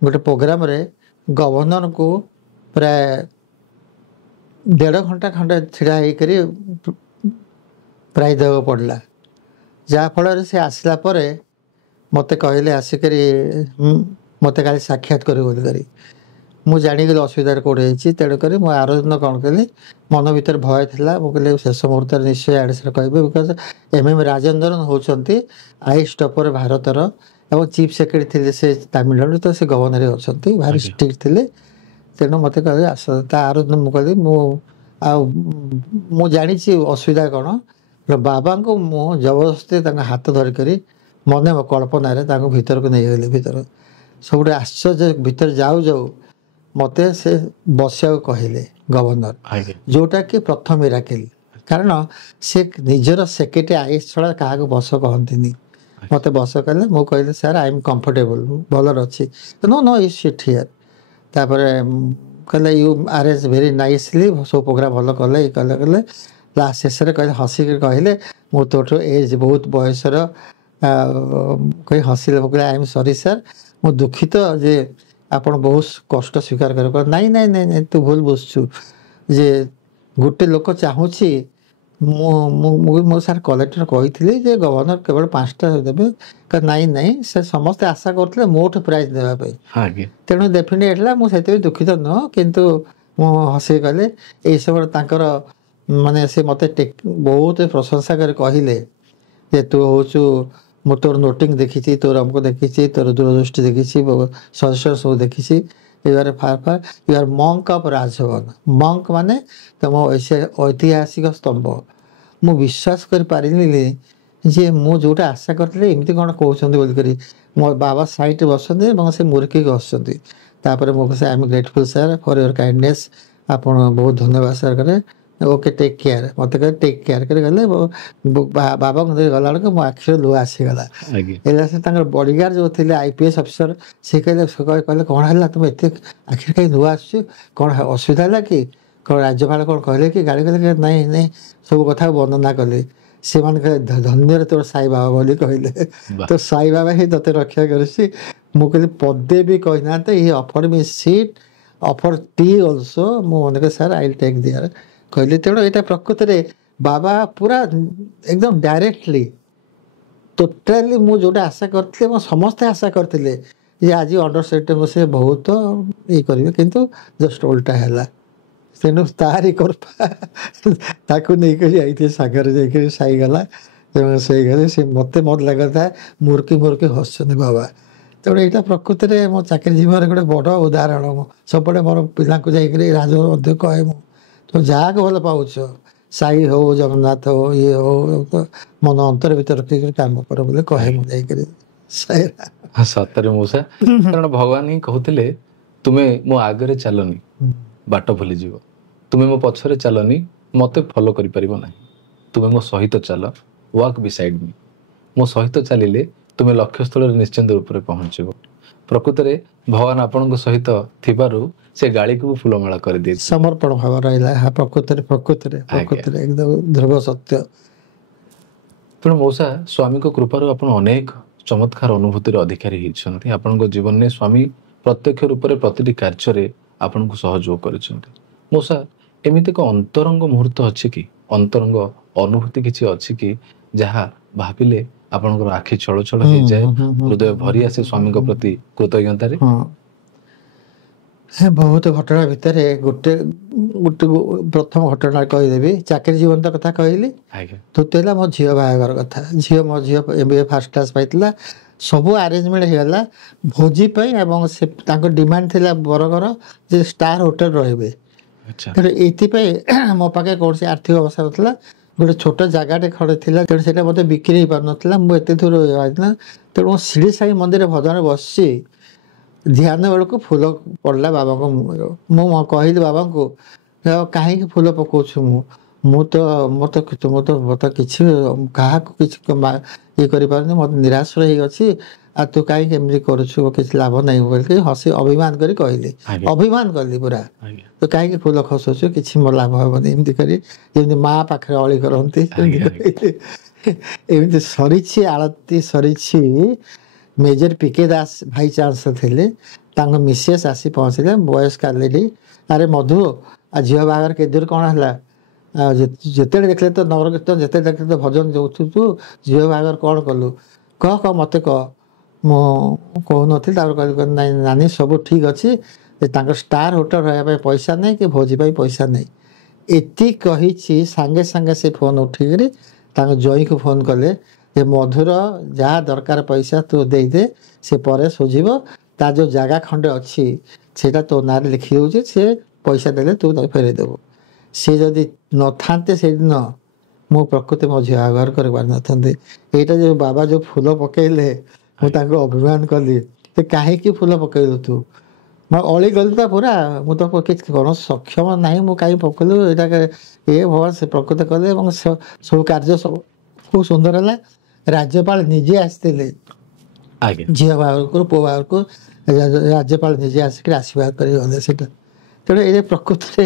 ଗୋଟେ ପ୍ରୋଗ୍ରାମରେ ଗଭର୍ଣ୍ଣରଙ୍କୁ ପ୍ରାୟ 1.5 ଘଣ୍ଟା ଖଣ୍ଡେ ଛିଡ଼ା ହେଇକରି ପ୍ରାଇଜ୍ ଦେବାକୁ ପଡ଼ିଲା। ଯାହାଫଳରେ ସେ ଆସିଲା ପରେ ମୋତେ କହିଲେ ଆସିକରି ମୋତେ କାଲି ସାକ୍ଷାତ କରିବ ବୋଲିକରି। ମୁଁ ଜାଣିଗଲି ଅସୁବିଧାରେ କେଉଁଠି ହେଇଛି। ତେଣୁକରି ମୁଁ ଆର ଦିନ କ'ଣ କଲି, ମନ ଭିତରେ ଭୟ ଥିଲା। ମୁଁ କହିଲି ଶେଷ ମୁହୂର୍ତ୍ତରେ ନିଶ୍ଚୟ ଆଡ଼େ ସାଡ଼େ କହିବେ, ବିକଜ MM ରାଜେନ୍ଦ୍ରନ୍ ହେଉଛନ୍ତି ଆଇଏଏସ୍ ଟପର ଭାରତର ଏବଂ ଚିଫ୍ ସେକ୍ରେଟାରୀ ଥିଲେ ସେ ତାମିଲନାଡୁ, ତ ସେ ଗଭର୍ଣ୍ଣର ଅଛନ୍ତି, ଭାରି ଷ୍ଟ୍ରିକ୍ଟ ଥିଲେ। ତେଣୁ ମୋତେ କହିଲେ ଆସ। ତା ଆର ଦିନ ମୁଁ କହିଲି ମୁଁ ଜାଣିଛି ଅସୁବିଧା କ'ଣ। ବାବାଙ୍କୁ ମୁଁ ଜବରଦସ୍ତି ତାଙ୍କ ହାତ ଧରିକରି ମନେ କଳ୍ପନାରେ ତାଙ୍କୁ ଭିତରକୁ ନେଇଗଲି। ସବୁଠୁ ଆଶ୍ଚର୍ଯ୍ୟ, ଭିତରେ ଯାଉ ଯାଉ ମୋତେ ସେ ବସିବାକୁ କହିଲେ ଗଭର୍ଣ୍ଣର, ଯେଉଁଟାକି ପ୍ରଥମ ମିରାକିଲ୍। କାରଣ ସେ ନିଜର ସେକ୍ରେଟାରୀ ଆଇଏଏସ୍ ଛଡ଼ା କାହାକୁ ବସ କହନ୍ତିନି। ମୋତେ ବସ କଲେ, ମୁଁ କହିଲି ସାର୍ ଆଇ ଏମ୍ କମ୍ଫର୍ଟେବୁଲ୍, ଭଲରେ ଅଛି। No you sit here. ତାପରେ କହିଲେ ୟୁ ଆରେଞ୍ଜ ଭେରି ନାଇସ୍ଲି, ସବୁ ପ୍ରୋଗ୍ରାମ ଭଲ କଲେ, କଲେ ଲାଷ୍ଟ ଶେଷରେ କହିଲେ, ହସିକି କହିଲେ ମୁଁ ତୋଠୁ ଏଜ୍ ବହୁତ ବୟସର କହି ହସିଲେ। ମୁଁ କହିଲି ଆଇ ଏମ୍ ସରି ସାର୍, ମୁଁ ଦୁଃଖିତ ଯେ ଆପଣ ବହୁତ କଷ୍ଟ ସ୍ୱୀକାର କରିବେ। ନାଇଁ ନାଇଁ ନାଇଁ ନାଇଁ ତୁ ଭୁଲ ବୁଝୁଛୁ, ଯେ ଗୋଟେ ଲୋକ ଚାହୁଁଛି ମୁଁ ସାର୍ କଲେକ୍ଟର କହିଥିଲି ଯେ ଗଭର୍ଣ୍ଣର କେବଳ 5ଟା ଦେବେ। ନାଇଁ ନାଇଁ ସେ ସମସ୍ତେ ଆଶା କରୁଥିଲେ ମୋଠୁ ପ୍ରାଇଜ୍ ଦେବା ପାଇଁ, ତେଣୁ ଡେଫିନେଟ୍ ହେଲା। ମୁଁ ସେଥିପାଇଁ ଦୁଃଖିତ ନୁହଁ, କିନ୍ତୁ ମୁଁ ହସିକି କହିଲେ ଏଇ ସମୟରେ ତାଙ୍କର ମାନେ ସେ ମୋତେ ବହୁତ ପ୍ରଶଂସା କରି କହିଲେ ଯେ ତୁ ହେଉଛୁ, ମୁଁ ତୋର ନୋଟିଂ ଦେଖିଛି, ତୋର ଆମକୁ ଦେଖିଛି, ତୋର ଦୂରଦୃଷ୍ଟି ଦେଖିଛି, ସଜେସନ୍ ସବୁ ଦେଖିଛି। You are monk of Rajbhavan. Monk ମାନେ ତମ ଐତିହାସିକ ସ୍ତମ୍ଭ। ମୁଁ ବିଶ୍ୱାସ କରିପାରିଲିନି ଯେ ମୁଁ ଯେଉଁଟା ଆଶା କରିଥିଲି ଏମିତି କ'ଣ କହୁଛନ୍ତି ବୋଲିକରି। ମୋ ବାବା ସାଇଡ଼୍ରେ ବସନ୍ତି ଏବଂ ସେ ମୁରୁକିକି ହସୁଛନ୍ତି। ତାପରେ ମୁଁ I am grateful sir for your kindness. ଆପଣ ବହୁତ ଧନ୍ୟବାଦ ସାର୍ କରେ। Okay take care. ମୋତେ କହିଲେ ଟେକ୍ କେୟାର କରି ଗଲେ। ବାବାଙ୍କୁ ଧରି ଗଲାବେଳକୁ ମୋ ଆଖିରେ ଲୁହ ଆସିଗଲା। ହେଲା ସେ ତାଙ୍କର ବଡ଼ିଗାର୍ଡ଼ ଯେଉଁ ଥିଲେ IPS ଅଫିସର, ସେ କହିଲେ କ'ଣ ହେଲା ତୁମେ ଏତେ ଆଖିରେ କାହିଁ ଲୁହ ଆସୁଛି, କ'ଣ ଅସୁବିଧା ହେଲା କି, କ'ଣ ରାଜ୍ୟପାଳ କ'ଣ କହିଲେ କି, ଗାଳି କଲେ? ନାଇଁ ନାଇଁ ସବୁ କଥା ବର୍ଣ୍ଣନା କଲେ। ସେମାନେ କହିଲେ ଧନ୍ୟରେ ତୋର ସାଇ ବାବା ବୋଲି କହିଲେ, ତ ସାଇ ବାବା ହିଁ ତୋତେ ରକ୍ଷା କରୁଛି। ମୁଁ କହିଲି ପଦେ ବି କହିନାହାନ୍ତି। ହି ଅଫର୍ଡ ମି ସିଟ୍, ଅଫର୍ ଟି ଅଲସୋ। ମୁଁ ମନେ କଲି sir I will take their କହିଲି। ତେଣୁ ଏଇଟା ପ୍ରକୃତରେ ବାବା ପୁରା ଏକଦମ ଡାଇରେକ୍ଟଲି ଟୋଟାଲି ମୁଁ ଯେଉଁଟା ଆଶା କରିଥିଲି ଏବଂ ସମସ୍ତେ ଆଶା କରିଥିଲେ ଯେ ଆଜି ଅଣ୍ଡର ସେକ୍ରେଟାରୀଙ୍କୁ ସେ ବହୁତ ଇଏ କରିବେ, କିନ୍ତୁ ଜଷ୍ଟ ଓଲଟା ହେଲା। ତେଣୁ ତାରି କୃପା ତାକୁ ନେଇକରି ଯାଇଥିଲି, ସାଗରରେ ଯାଇକରି ସାଇଗଲା ଏବଂ ସେଇଗଲେ ସେ ମୋତେ ଲାଗିଥାଏ ମୁରୁକି ହସୁଛନ୍ତି ବାବା। ତେଣୁ ଏଇଟା ପ୍ରକୃତରେ ମୋ ଚାକିରି ଜୀବନରେ ଗୋଟେ ବଡ଼ ଉଦାହରଣ। ମୁଁ ସବୁବେଳେ ମୋର ପିଲାଙ୍କୁ ଯାଇକରି ରାଜଭବନ ମଧ୍ୟ କହେ, ମୁଁ ତ ଯାହାକୁ ଭଲ ପାଉଛ, ସାଇ ହଉ, ଜଗନ୍ନାଥ ହଉ, ଇଏ ହଉ, ମନ ଅନ୍ତର ଭିତରେ ରଖିକରି କାମ କର ବୋଲି କହେ ମୁଁ ଯାଇକରି। ସତରେ ମଉସା, କାରଣ ଭଗବାନ ହିଁ କହୁଥିଲେ ତୁମେ ମୋ ଆଗରେ ଚାଲନି, ବାଟ ଭୁଲିଯିବ। ତୁମେ ମୋ ପଛରେ ଚାଲନି, ମୋତେ ଫଲୋ କରିପାରିବ ନାହିଁ। ତୁମେ ମୋ ସହିତ ଚାଲ, ୱାକ୍ ବିସାଇଡ୍ ମି। ମୋ ସହିତ ଚାଲିଲେ ତୁମେ ଲକ୍ଷ୍ୟସ୍ଥଳରେ ନିଶ୍ଚିନ୍ତ ରୂପରେ ପହଞ୍ଚିବ। ପ୍ରକୃତରେ ଭଗବାନ ଆପଣଙ୍କ ସହିତ ଥିବାରୁ ସେ ଗାଳିକୁ ଫୁଲମାଳ କରିଦିଏ। ସମର୍ପଣ ଭାବ ରହିଲା। ଏହା ପ୍ରକୃତରେ ଏକଦମ ଧ୍ରୁବ ସତ୍ୟ। ତେଣୁ ମଉସା, ସ୍ୱାମୀଙ୍କ କୃପାରୁ ଆପଣ ଅନେକ ଚମତ୍କାର ଅନୁଭୂତିର ଅଧିକାରୀ ହେଇଛନ୍ତି। ଆପଣଙ୍କ ଜୀବନରେ ସ୍ୱାମୀ ପ୍ରତ୍ୟକ୍ଷ ରୂପରେ ପ୍ରତିଟି କାର୍ଯ୍ୟରେ ଆପଣଙ୍କୁ ସହଯୋଗ କରିଛନ୍ତି। ମଉସା, ଏମିତି ଏକ ଅନ୍ତରଙ୍ଗ ମୁହୂର୍ତ୍ତ ଅଛି କି, ଅନ୍ତରଙ୍ଗ ଅନୁଭୂତି କିଛି ଅଛି କି, ଯାହା ଭାବିଲେ ଆପଣଙ୍କର ଆଖି ଛଳ ଛଳ ହେଇଯାଏ, ହୃଦୟ ଭରି ଆସେ ସ୍ୱାମୀଙ୍କ ପ୍ରତି କୃତଜ୍ଞତାରେ? ବହୁତ ଘଟଣା ଭିତରେ ଗୋଟେ ପ୍ରଥମ ଘଟଣା କହିଦେବି। ଚାକିରି ଜୀବନ କଥା କହିଲି। ଦ୍ୱିତୀୟ ହେଲା ମୋ ଝିଅ ବାହାଘର କଥା। ମୋ ଝିଅ MBA ଫାର୍ଷ୍ଟ କ୍ଲାସ୍ ପାଇଥିଲା। ସବୁ ଆରେଞ୍ଜମେଣ୍ଟ ହେଇଗଲା ଭୋଜି ପାଇଁ ଏବଂ ସେ ତାଙ୍କ ଡିମାଣ୍ଡ ଥିଲା ବରଘର ଯେ ଷ୍ଟାର ହୋଟେଲ ରହିବେ। ତେଣୁ ଏଇଥିପାଇଁ ମୋ ପାଖରେ କୌଣସି ଆର୍ଥିକ ଅବସ୍ଥା ନଥିଲା। ଗୋଟେ ଛୋଟ ଜାଗାଟେ ଖଣ୍ଡେ ଥିଲା, ତେଣୁ ସେଇଟା ମୋତେ ବିକ୍ରି ହେଇପାରୁନଥିଲା। ମୁଁ ଏତେ ଦୂର ରହିଥିଲା। ତେଣୁ ଶିରିଡ଼ି ସାଇ ମନ୍ଦିର ଭଜନରେ ବସିଛି, ଧ୍ୟାନ ବେଳକୁ ଫୁଲ ପଡ଼ିଲା ବାବାଙ୍କ ମୁହଁରୁ। ମୁଁ କହିଲି ବାବାଙ୍କୁ, କାହିଁକି ଫୁଲ ପକାଉଛୁ? ମୁଁ ତ କିଛି କାହାକୁ କିଛି ଇଏ କରିପାରୁନି, ମୋତେ ନିରାଶ ହେଇଅଛି। ଆଉ ତୁ କାହିଁକି ଏମିତି କରୁଛୁ କିଛି ଲାଭ ନାହିଁ ବୋଲିକି ହସି ଅଭିମାନ କରି କହିଲି, ଆଜ୍ଞା ଅଭିମାନ କଲି ପୁରା। ଆଜ୍ଞା ତୁ କାହିଁକି ଫୁଲ ଖସୁଛୁ, କିଛି ମୋର ଲାଭ ହେବନି, ଏମିତି କରି ଯେମିତି ମା ପାଖରେ ଅଳି କରନ୍ତି ସେମିତି ଆଜ୍ଞା କହିଲି। ଏମିତି ସରିଛି ଆଳତି ସରିଛି, ମେଜର ପିକେ ଦାସ ଭାଇ ଚାନ୍ସଲର ଥିଲେ, ତାଙ୍କ ମିସେସ୍ ଆସି ପହଞ୍ଚିଲେ, ବୟସ୍କା ଲେଡି। ଆରେ ମଧୁ, ଆଉ ଝିଅ ବାହାଘର କେତେ ଦୂର କ'ଣ ହେଲା? ଆଉ ଯେତେବେଳେ ଦେଖିଲେ ତ ନଗର କୀର୍ତ୍ତନ, ଯେତେବେଳେ ଦେଖିଲେ ତ ଭଜନ ଦଉଛୁ, ତୁ ଝିଅ ବାହାଘର କ'ଣ କଲୁ? କହ ମୋତେ କହ। ମୁଁ କହୁନଥିଲି, ତାପରେ କହିଲି ନାଇଁ ନାନୀ ସବୁ ଠିକ୍ ଅଛି, ତାଙ୍କ ଷ୍ଟାର ହୋଟେଲ ରହିବା ପାଇଁ ପଇସା ନାହିଁ କି ଭୋଜି ପାଇଁ ପଇସା ନାହିଁ। ଏତିକି କହିଛି ସାଙ୍ଗେ ସାଙ୍ଗେ ସେ ଫୋନ୍ ଉଠିକିରି ତାଙ୍କ ଜଇଁକୁ ଫୋନ୍ କଲେ ଯେ ମଧୁର ଯାହା ଦରକାର ପଇସା ତୁ ଦେଇଦେ, ସେ ପରେ ସୁଝିବ। ତା ଯେଉଁ ଜାଗା ଖଣ୍ଡେ ଅଛି ସେଇଟା ତୋ ନାଁରେ ଲେଖି ଦେଉଛି, ସେ ପଇସା ଦେଲେ ତୁ ତାକୁ ଫେରେଇ ଦେବୁ। ସେ ଯଦି ନଥାନ୍ତେ ସେଇଦିନ, ମୁଁ ପ୍ରକୃତି ମୋ ଝିଅ ବାହାଘର କରିପାରିନଥାନ୍ତି। ଏଇଟା ଯେଉଁ ବାବା ଯେଉଁ ଫୁଲ ପକେଇଲେ, ମୁଁ ତାଙ୍କୁ ଅଭିମାନ କଲି ଯେ କାହିଁକି ଫୁଲ ପକେଇଲୁ ତୁ? ମୁଁ ଅଳି ଗଲି ତ ପୁରା, ମୁଁ ତ କିଛି କୌଣସି ସକ୍ଷମ ନାହିଁ, ମୁଁ କାହିଁ ପକେଇଲୁ ଏଇଟା ଭଗବାନ ସେ ପ୍ରକୃତି କଲେ ଏବଂ ସବୁ କାର୍ଯ୍ୟ ସବୁ ଖୁବ୍ ସୁନ୍ଦର ହେଲା। ରାଜ୍ୟପାଳ ନିଜେ ଆସିଥିଲେ ଆଜ୍ଞା ଝିଅ ବାହାଘରକୁ, ପୁଅ ବାହାଘରକୁ ରାଜ୍ୟପାଳ ନିଜେ ଆସିକି ଆଶୀର୍ବାଦ କରି ଗଲେ ସେଇଟା। ତେଣୁ ଏ ପ୍ରକୃତିରେ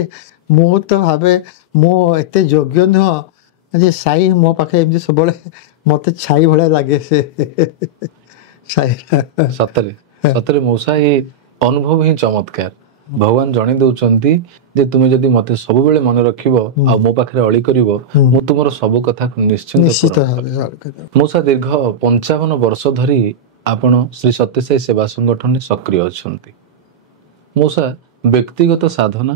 ମୁଁ ତ ଭାବେ ମୁଁ ଏତେ ଯୋଗ୍ୟ ନୁହଁ ଯେ ସାଇ ମୋ ପାଖରେ ଏମିତି ସବୁବେଳେ ମୋତେ ଛାଇ ଭଳିଆ ଲାଗେ ସେ ସତରେ ସତରେ ମଉସା, ଏ ଅନୁଭବ ହିଁ ଚମତ୍କାର। ଭଗବାନ ଜଣେଇ ଦଉଛନ୍ତି ଯେ ତୁମେ ଯଦି ମତେ ସବୁବେଳେ ମନେ ରଖିବ ଆଉ ମୋ ପାଖରେ ଅଳି କରିବ, ମୁଁ ତୁମର ସବୁ କଥାକୁ ନିଶ୍ଚିନ୍ତ ଭାବେ। ମଉସା, ଦୀର୍ଘ 55 ବର୍ଷ ଧରି ଆପଣ ଶ୍ରୀ ସତ୍ୟସାଇ ସେବା ସଂଗଠନରେ ସକ୍ରିୟ ଅଛନ୍ତି। ମଉସା, ବ୍ୟକ୍ତିଗତ ସାଧନା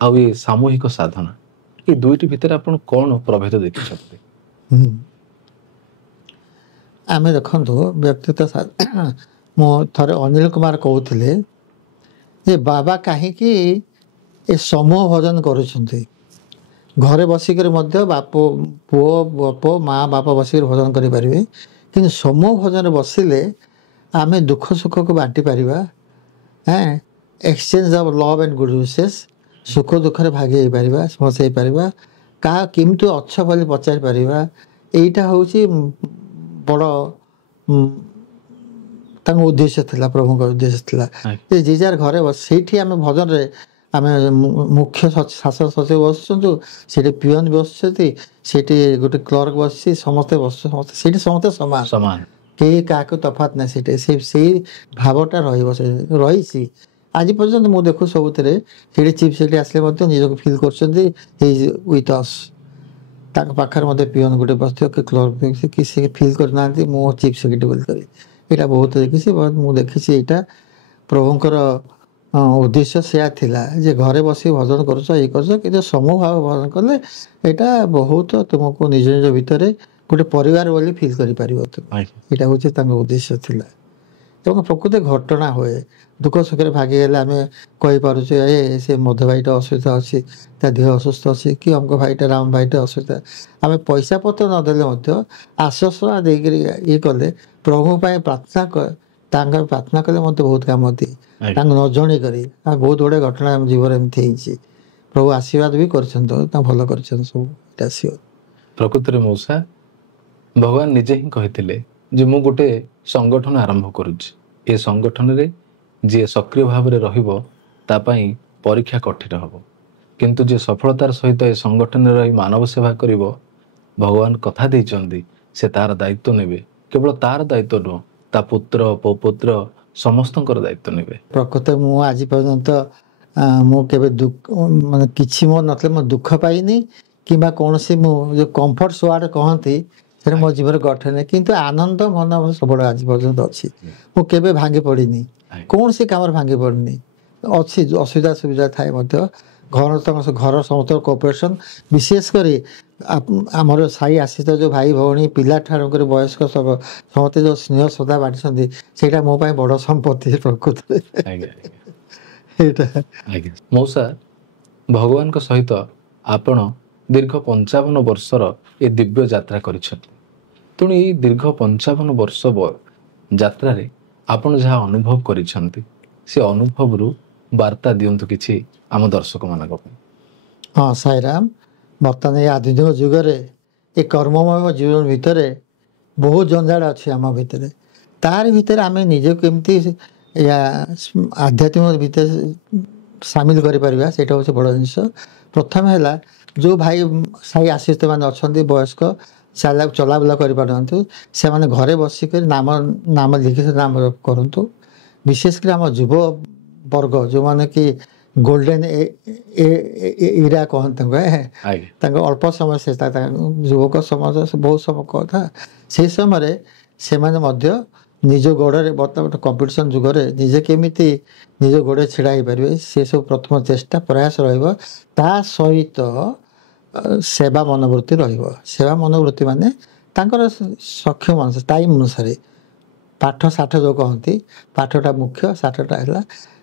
ଆଉ ଏ ସାମୂହିକ ସାଧନା, ଏ ଦୁଇଟି ଭିତରେ ଆପଣ କ'ଣ ପ୍ରଭେଦ ଦେଖିଛନ୍ତି? ଆମେ ଦେଖନ୍ତୁ ବ୍ୟକ୍ତିଗତ ମୁଁ ଥରେ ଅନିଲ କୁମାର କହୁଥିଲେ ଯେ ବାବା କାହିଁକି ଏ ସମୂହ ଭଜନ କରୁଛନ୍ତି? ଘରେ ବସିକରି ମଧ୍ୟ ପୁଅ ବାପ ମା ବାପା ବସିକରି ଭଜନ କରିପାରିବେ, କିନ୍ତୁ ସମୂହ ଭଜନରେ ବସିଲେ ଆମେ ଦୁଃଖ ସୁଖକୁ ବାଣ୍ଟି ପାରିବା। Exchange of love and good wishes, ସୁଖ ଦୁଃଖରେ ଭାଗି ହେଇପାରିବା, ସମସ୍ତେ ହେଇପାରିବା, କାହା କେମିତି ଅଛ ବୋଲି ପଚାରିପାରିବା। ଏଇଟା ହେଉଛି ବଡ଼ ତାଙ୍କ ଉଦ୍ଦେଶ୍ୟ ଥିଲା, ପ୍ରଭୁଙ୍କ ଉଦ୍ଦେଶ୍ୟ ଥିଲା ଯେ ଯେ ଯାହାର ଘରେ ସେଇଠି ଆମେ ଭଜନରେ ଆମେ ମୁଖ୍ୟ ଶାସନ ସଚିବ ବସୁଛନ୍ତି, ସେଇଠି ପିଅନ ବସୁଛନ୍ତି, ସେଇଠି ଗୋଟେ କ୍ଲର୍କ ବସିଛି, ସମସ୍ତେ ବସୁଛୁ, ସମସ୍ତେ ସେଇଠି ସମସ୍ତେ ସମାନ, କେହି କାହାକୁ ତଫାତ ନାହିଁ। ସେଇ ଭାବଟା ରହିବ, ସେ ରହିଛି ଆଜି ପର୍ଯ୍ୟନ୍ତ। ମୁଁ ଦେଖୁ ସବୁଥିରେ ସେଇଠି ଚିଫ୍ ସେକ୍ରେଟାରୀ ଆସିଲେ ମଧ୍ୟ ନିଜକୁ ଫିଲ୍ କରୁଛନ୍ତି ହି ଇଜ୍ ୱିଥ୍ ଅସ୍। ତାଙ୍କ ପାଖରେ ମଧ୍ୟ ପିଅନ ଗୋଟେ ବସିଥିବ କି କ୍ଲର୍କ, କି ସେ ଫିଲ୍ କରିନାହାନ୍ତି ମୁଁ ଚିଫ୍ ସେକ୍ରେଟାରୀ ବୋଲି କରି। ଏଇଟା ବହୁତ ଦେଖିଛି, ମୁଁ ଦେଖିଛି ଏଇଟା ପ୍ରଭୁଙ୍କର ଉଦ୍ଦେଶ୍ୟ ସେୟା ଥିଲା ଯେ ଘରେ ବସି ଭଜନ କରୁଛ, ଇଏ କରୁଛ, କିନ୍ତୁ ସମୂହ ଭାବେ ଭଜନ କଲେ ଏଇଟା ବହୁତ ତୁମକୁ ନିଜ ନିଜ ଭିତରେ ଗୋଟେ ପରିବାର ବୋଲି ଫିଲ୍ କରିପାରିବ ତୁମେ। ଏଇଟା ହେଉଛି ତାଙ୍କ ଉଦ୍ଦେଶ୍ୟ ଥିଲା। ଏବଂ ପ୍ରକୃତ ଘଟଣା ହୁଏ, ଦୁଃଖ ସୁଖରେ ଭାଗିଗଲେ ଆମେ କହିପାରୁଛୁ ସେ ମଧୁ ଭାଇଟା ଅସୁବିଧା ଅଛି, ତା ଦେହ ଅସୁସ୍ଥ ଅଛି, କି ଅମକ ଭାଇଟା ରାମ ଭାଇଟା ଅସୁବିଧା। ଆମେ ପଇସା ପତ୍ର ନଦେଲେ ମଧ୍ୟ ଆଶ୍ୱାସନା ଦେଇକରି ଇଏ କଲେ, ପ୍ରଭୁ ପାଇଁ ତାଙ୍କ ପ୍ରାର୍ଥନା କଲେ ମୋତେ ବହୁତ କାମ ଦିଏ। ତାଙ୍କୁ ନ ଜଣେଇ କରି ବହୁତ ଗୁଡ଼ିଏ ଘଟଣା ଆମ ଜୀବନରେ ଏମିତି ହେଇଛି। ପ୍ରଭୁ ଆଶୀର୍ବାଦ ବି କରିଛନ୍ତି, ତାଙ୍କୁ ଭଲ କରିଛନ୍ତି ସବୁ। ଏଇଟା ଆସିବ ପ୍ରକୃତରେ ମଉସା, ଭଗବାନ ନିଜେ ହିଁ କହିଥିଲେ ଯେ ମୁଁ ଗୋଟେ ସଂଗଠନ ଆରମ୍ଭ କରୁଛି, ଏ ସଂଗଠନରେ ଯିଏ ସକ୍ରିୟ ଭାବରେ ରହିବ ତା ପାଇଁ ପରୀକ୍ଷା କଠିନ ହେବ, କିନ୍ତୁ ଯିଏ ସଫଳତାର ସହିତ ଏ ସଂଗଠନରେ ରହି ମାନବ ସେବା କରିବ, ଭଗବାନ କଥା ଦେଇଛନ୍ତି ସେ ତାର ଦାୟିତ୍ୱ ନେବେ। କେବଳ ତାର ଦାୟିତ୍ୱ ନୁହଁ, ତା ପୁତ୍ର ପୌପୁତ୍ର ସମସ୍ତଙ୍କର ଦାୟିତ୍ୱ ନେବେ। ପ୍ରକୃତ ମୁଁ ଆଜି ପର୍ଯ୍ୟନ୍ତ ମୁଁ କେବେ ମାନେ କିଛି ମୋର ନଥିଲେ ମୁଁ ଦୁଃଖ ପାଇନି, କିମ୍ବା କୌଣସି ମୁଁ ଯେଉଁ କମ୍ଫର୍ଟ ୱାର୍ଡ କହନ୍ତି ସେଟା ମୋ ଜୀବନରେ ଘଟେନି, କିନ୍ତୁ ଆନନ୍ଦ ମନ ସବୁବେଳେ ଆଜି ପର୍ଯ୍ୟନ୍ତ ଅଛି। ମୁଁ କେବେ ଭାଙ୍ଗି ପଡ଼ିନି, କୌଣସି କାମରେ ଭାଙ୍ଗି ପଡ଼ିନି। ଅଛି ଅସୁବିଧା ସୁବିଧା ଥାଏ ମଧ୍ୟ, ଘର ସମସ୍ତଙ୍କ କୋଅପରେସନ୍, ବିଶେଷ କରି ଆମର ସାହି ଆଶ୍ରିତ ଯେଉଁ ଭାଇ ଭଉଣୀ ପିଲାଠାରୁ କରି ବୟସ୍କ ସମସ୍ତେ ଯେଉଁ ସ୍ନେହ ଶ୍ରଦ୍ଧା ବାଣ୍ଟିଛନ୍ତି, ସେଇଟା ମୋ ପାଇଁ ବଡ଼ ସମ୍ପତ୍ତି ପ୍ରକୃତରେ। ଏଇଟା ମଉସା, ଭଗବାନଙ୍କ ସହିତ ଆପଣ ଦୀର୍ଘ 55 ବର୍ଷର ଏ ଦିବ୍ୟ ଯାତ୍ରା କରିଛନ୍ତି। ତେଣୁ ଏଇ ଦୀର୍ଘ 55 ବର୍ଷ ଯାତ୍ରାରେ ଆପଣ ଯାହା ଅନୁଭବ କରିଛନ୍ତି, ସେ ଅନୁଭବରୁ ବାର୍ତ୍ତା ଦିଅନ୍ତୁ କିଛି ଆମ ଦର୍ଶକମାନଙ୍କ ପାଇଁ। ହଁ ସାଇରାମ, ବର୍ତ୍ତମାନ ଏ ଆଧୁନିକ ଯୁଗରେ ଏ କର୍ମମୟ ଜୀବନ ଭିତରେ ବହୁତ ଜଞ୍ଜାଳ ଅଛି ଆମ ଭିତରେ। ତାର ଭିତରେ ଆମେ ନିଜକୁ କେମିତି ଆଧ୍ୟାତ୍ମିକ ଭିତରେ ସାମିଲ କରିପାରିବା ସେଇଟା ହେଉଛି ବଡ଼ ଜିନିଷ। ପ୍ରଥମେ ହେଲା ଯେଉଁ ଭାଇ ସାହି ଆଶ୍ରିତ ମାନେ ଅଛନ୍ତି ବୟସ୍କ ଚଲାବୁଲା କରିପାରୁନାହାନ୍ତି, ସେମାନେ ଘରେ ବସିକରି ନାମ ଲିଖିତ ନାମ କରନ୍ତୁ। ବିଶେଷ କରି ଆମ ଯୁବ ବର୍ଗ ଯେଉଁମାନେ କି ଗୋଲ୍ଡେନ୍ ଇରା କହନ୍ତି ତାଙ୍କ ଅଳ୍ପ ସମୟ ସେ ଯୁବକ ସମାଜ ବହୁତ ସମୟ କଥା, ସେହି ସମୟରେ ସେମାନେ ମଧ୍ୟ ନିଜ ଗୋଡ଼ରେ ବର୍ତ୍ତମାନ କମ୍ପିଟିସନ୍ ଯୁଗରେ ନିଜେ କେମିତି ନିଜ ଗୋଡ଼ରେ ଛିଡ଼ା ହେଇପାରିବେ ସେସବୁ ପ୍ରଥମ ଚେଷ୍ଟା ପ୍ରୟାସ ରହିବ। ତା ସହିତ ସେବା ମନୋବୃତ୍ତି ରହିବ। ସେବା ମନୋବୃତ୍ତି ମାନେ ତାଙ୍କର ସକ୍ଷମ ଅନୁସାରେ ଟାଇମ୍ ଅନୁସାରେ ପାଠ ଷାଠ ଯେଉଁ କହନ୍ତି, ପାଠଟା ମୁଖ୍ୟ, ଷାଠଟା ହେଲା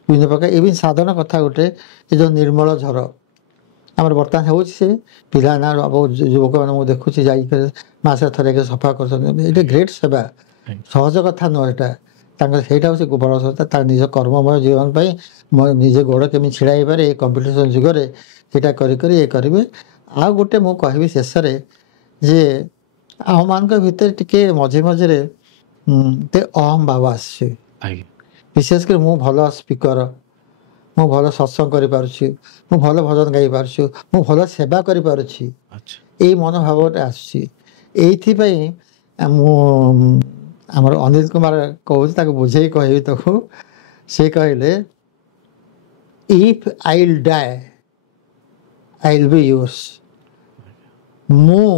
ବିଭିନ୍ନ ପ୍ରକାର। ଇଭିନ୍ ସାଧାରଣ କଥା ଗୋଟେ ଏ ଯେଉଁ ନିର୍ମଳ ଝର ଆମର ବର୍ତ୍ତମାନ ହେଉଛି, ସେ ପିଲାମାନେ ବହୁତ ଯୁବକମାନେ ମୁଁ ଦେଖୁଛି ଯାଇକି ମାସରେ ଥରେ ସଫା କରୁଛନ୍ତି। ଏଇଟା ଗ୍ରେଟ୍ ସେବା, ସହଜ କଥା ନୁହଁ ଏଇଟା। ତାଙ୍କର ସେଇଟା ହେଉଛି ବଡ଼ ସଂସ୍ଥା। ତାଙ୍କ ନିଜ କର୍ମମୟ ଜୀବନ ପାଇଁ ନିଜ ଗୋଡ଼ କେମିତି ଛିଡ଼ା ହେଇପାରେ ଏ କମ୍ପିଟିସନ୍ ଯୁଗରେ ସେଇଟା କରି ଇଏ କରିବେ। ଆଉ ଗୋଟେ ମୁଁ କହିବି ଶେଷରେ ଯେ ଆମମାନଙ୍କ ଭିତରେ ଟିକେ ମଝିରେ ମଝିରେ ଅହମ୍ ଭାବ ଆସିଛି। ବିଶେଷ କରି ମୁଁ ଭଲ ସ୍ପିକର, ମୁଁ ଭଲ ସତ୍ସଙ୍ଗ କରିପାରୁଛି, ମୁଁ ଭଲ ଭଜନ ଗାଇପାରୁଛି, ମୁଁ ଭଲ ସେବା କରିପାରୁଛି, ଏଇ ମନୋଭାବଟା ଆସୁଛି। ଏଇଥିପାଇଁ ମୁଁ ଆମର ଅନିଲ କୁମାର କହୁଛି, ତାକୁ ବୁଝେଇ କହିବି ତାକୁ। ସେ କହିଲେ if I will die I will be yours. ମୁଁ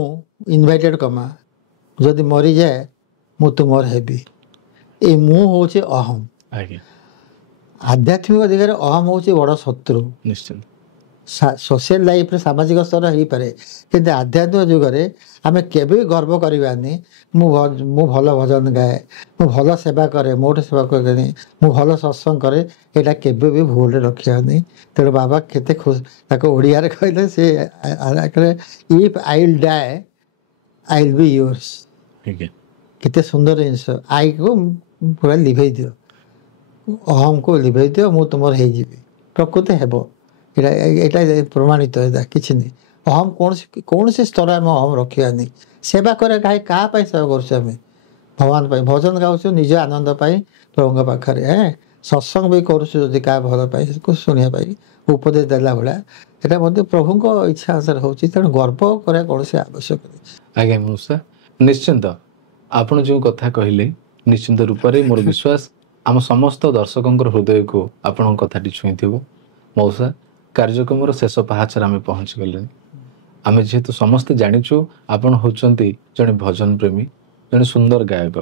ଇନଭାଇଟେଡ଼ କମା, ଯଦି ମରିଯାଏ ମୁଁ ତୁମର ହେବି। ଏଇ ମୁଁ ହେଉଛି ଅହମ୍। ଆଧ୍ୟାତ୍ମିକ ଦିଗରେ ଅହମ୍ ହେଉଛି ବଡ଼ ଶତ୍ରୁ। ନିଶ୍ଚିନ୍ତ ସୋସିଆଲ ଲାଇଫରେ ସାମାଜିକ ସ୍ତର ହେଇପାରେ, କିନ୍ତୁ ଆଧ୍ୟାତ୍ମିକ ଯୁଗରେ ଆମେ କେବେ ବି ଗର୍ବ କରିବାନି ମୁଁ ଭଲ ଭଜନ ଗାଏ, ମୁଁ ଭଲ ସେବା କରେ, ମୋଠୁ ସେବା କରେନି, ମୁଁ ଭଲ ସତ୍ସଙ୍ଗ କରେ, ଏଇଟା କେବେ ବି ଭୁଲରେ ରଖିବାନି। ତେଣୁ ବାବା କେତେ ଖୁସି ତାକୁ ଓଡ଼ିଆରେ କହିଲେ, ସେ if I will die I will be yours. କେତେ ସୁନ୍ଦର ଜିନିଷ। ଆଇକୁ ପୁରା ଲିଭେଇ ଦିଅ, ଅହମ୍କୁ ଲିଭେଇ ଦିଅ, ମୁଁ ତୁମର ହେଇଯିବି। ପ୍ରକୃତି ହେବ। ଏଇଟା ପ୍ରମାଣିତ। ଏଇଟା କିଛି ନାହିଁ। ଅହମ୍ କୌଣସି ସ୍ତରରେ ଆମେ ଅହମ୍ ରଖିବାନି। ସେବା କରେ କାହା ପାଇଁ ସେବା କରୁଛୁ? ଆମେ ଭଗବାନ ପାଇଁ। ଭଜନ ଗାଉଛୁ ନିଜ ଆନନ୍ଦ ପାଇଁ ପ୍ରଭୁଙ୍କ ପାଖରେ। ସତ୍ସଙ୍ଗ ବି କରୁଛୁ ଯଦି କାହା ଭଲ ପାଇଁ ଶୁଣିବା ପାଇଁ, ଉପଦେଶ ଦେଲା ଭଳିଆ। ଏଇଟା ମଧ୍ୟ ପ୍ରଭୁଙ୍କ ଇଚ୍ଛା ଅନୁସାରେ ହେଉଛି। ତେଣୁ ଗର୍ବ କରିବା କୌଣସି ଆବଶ୍ୟକ ନାହିଁ। ଆଜ୍ଞା ମଉସା, ନିଶ୍ଚିନ୍ତ ଆପଣ ଯେଉଁ କଥା କହିଲେ ନିଶ୍ଚିନ୍ତ ରୂପରେ ମୋର ବିଶ୍ୱାସ ଆମ ସମସ୍ତ ଦର୍ଶକଙ୍କର ହୃଦୟକୁ ଆପଣଙ୍କ କଥାଟି ଛୁଇଁଥିବ। ମଉସା, କାର୍ଯ୍ୟକ୍ରମର ଶେଷ ପାହାଚରେ ଆମେ ପହଞ୍ଚିଗଲେଣି। ଆମେ ଯେହେତୁ ସମସ୍ତେ ଜାଣିଛୁ ଆପଣ ହେଉଛନ୍ତି ଜଣେ ଭଜନ ପ୍ରେମୀ, ଜଣେ ସୁନ୍ଦର ଗାୟକ,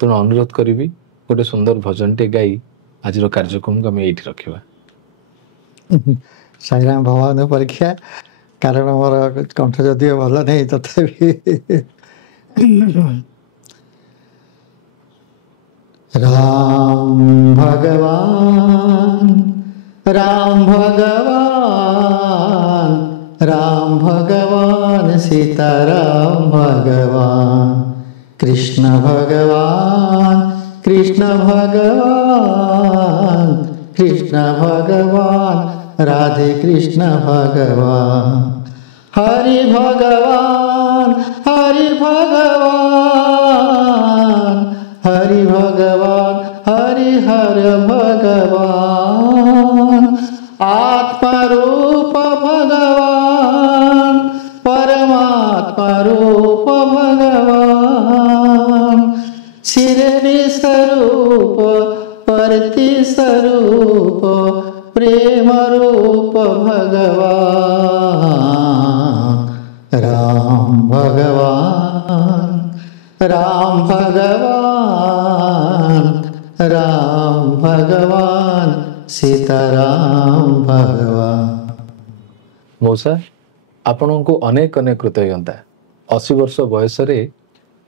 ତେଣୁ ଅନୁରୋଧ କରିବି ଗୋଟେ ସୁନ୍ଦର ଭଜନଟେ ଗାଇ ଆଜିର କାର୍ଯ୍ୟକ୍ରମକୁ ଆମେ ଏଇଠି ରଖିବା। ସାଇରାମ ଭଗବାନ ପରୀକ୍ଷା, କାରଣ ମୋର କଣ୍ଠ ଯଦିଓ ଭଲ ନାହିଁ, ତଥାପି ରାମ ଭଗବାନ, ରାମ ଭଗବାନ, ରାମ ଭଗବାନ, ସୀତାରାମ ଭଗବାନ, କୃଷ୍ଣ ଭଗବାନ, କୃଷ୍ଣ ଭଗବାନ, কৃষ্ণ ভগবান, রাধে কৃষ্ণ ভগবান, হরি ভগবান, হরি ভগবান, হরি ভগবান, হরি হর ভগবান, আত্মরূপ ভগবান, পরমাত্মা রূপ ভগবান, শিরডি স্বরূপ, परति स्वरूप, प्रेम रूप भगवान, राम भगवान, राम भगवान, राम भगवान, सीताराम भगवान। मौसा, आपणको अनेक अनेक कृतज्ञता। 80 वर्ष बयसरे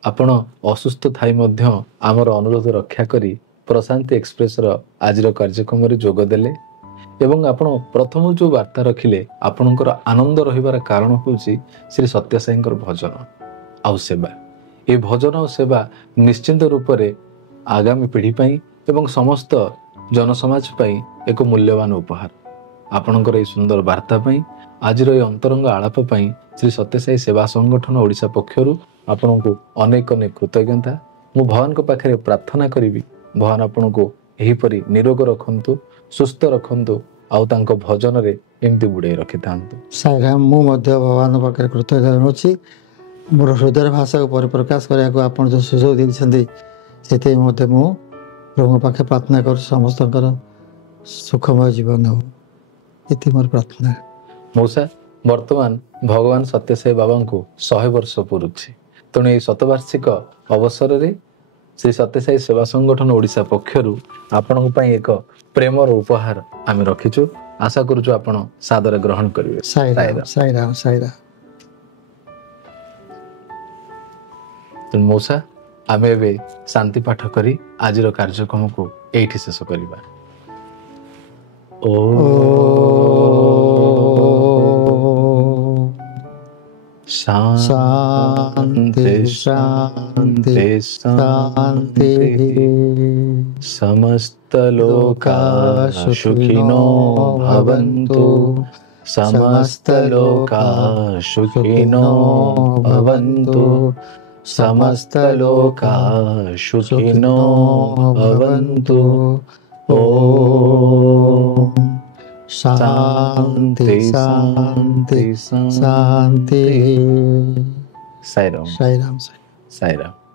आपण असुस्थ थाई मध्य आमर अनुरोध रक्षा करी प्रशांति एक्सप्रेसर आज कार्यक्रम जोगदेले एवं आपण प्रथम जो वार्ता रखिले आपणकर आनंद रहिबार कारण होउछि श्री सत्य साईंकर भजन आउ सेवा। ए भजन और सेवा निश्चिंत रूप से आगामी पीढ़ी पाई एवं समस्त जनसमाज पाई एक मूल्यवान उपहार। आपणकर ए सुंदर वार्ता पाई आज अंतरंग आलाप पाई श्री सत्य साई सेवा संगठन ओडिशा पक्षरु आपणको अनेक अनेक कृतज्ञता। ମୁଁ ଭଗବାନଙ୍କ ପାଖରେ ପ୍ରାର୍ଥନା କରିବି ଭଗବାନ ଆପଣଙ୍କୁ ଏହିପରି ନିରୋଗ ରଖନ୍ତୁ, ସୁସ୍ଥ ରଖନ୍ତୁ ଆଉ ତାଙ୍କ ଭଜନରେ ଏମିତି ବୁଡ଼େଇ ରଖିଥାନ୍ତୁ। ସାଇରାମ, ମୁଁ ମଧ୍ୟ ଭଗବାନଙ୍କ ପାଖରେ କୃତଜ୍ଞତା ଜଣାଉଛି। ମୋର ହୃଦୟର ଭାଷାକୁ ପରିପ୍ରକାଶ କରିବାକୁ ଆପଣ ଯେଉଁ ସୁଯୋଗ ଦେଇଛନ୍ତି ସେଥିପାଇଁ ମଧ୍ୟ ମୁଁ ପ୍ରଭୁଙ୍କ ପାଖରେ ପ୍ରାର୍ଥନା କରୁଛି ସମସ୍ତଙ୍କର ସୁଖମୟ ଜୀବନ ହଉ। ଏତିକି ମୋର ପ୍ରାର୍ଥନା। ମଉସା, ବର୍ତ୍ତମାନ ଭଗବାନ ସତ୍ୟସାଇ ବାବାଙ୍କୁ 100 ବର୍ଷ ପୁରୁଛି। ତେଣୁ ଏହି ଶତବାର୍ଷିକ ଅବସରରେ ଶ୍ରୀ ସତ୍ୟସାଇ ସେବା ସଂଗଠନ ଓଡ଼ିଶା ପକ୍ଷରୁ ଆପଣଙ୍କ ପାଇଁ ଏକ ପ୍ରେମର ଉପହାର ଆମେ ରଖିଛୁ। ଆଶା କରୁଛୁ ଆପଣ ସାଦରେ ଗ୍ରହଣ କରିବେ। ସାଇରାମ, ସାଇରାମ, ସାଇରାମ। ତେଣୁ ମଉସା, ଆମେ ଏବେ ଶାନ୍ତି ପାଠ କରି ଆଜିର କାର୍ଯ୍ୟକ୍ରମକୁ ଏଇଠି ଶେଷ କରିବା। ଶାନ୍ତି ଶାନ୍ତି ଶାନ୍ତି ସମସ୍ତ ଲୋକା ସୁଖିନୋ ଭବନ୍ତୁ, ସମସ୍ତ ଲୋକା ସୁଖିନୋ ଭବନ୍ତୁ, ସମସ୍ତ ଲୋକା ସୁଖିନୋ ଭବନ୍ତୁ। ଓମ୍ शांति शांति शांति। साईराम, साईराम, साईराम।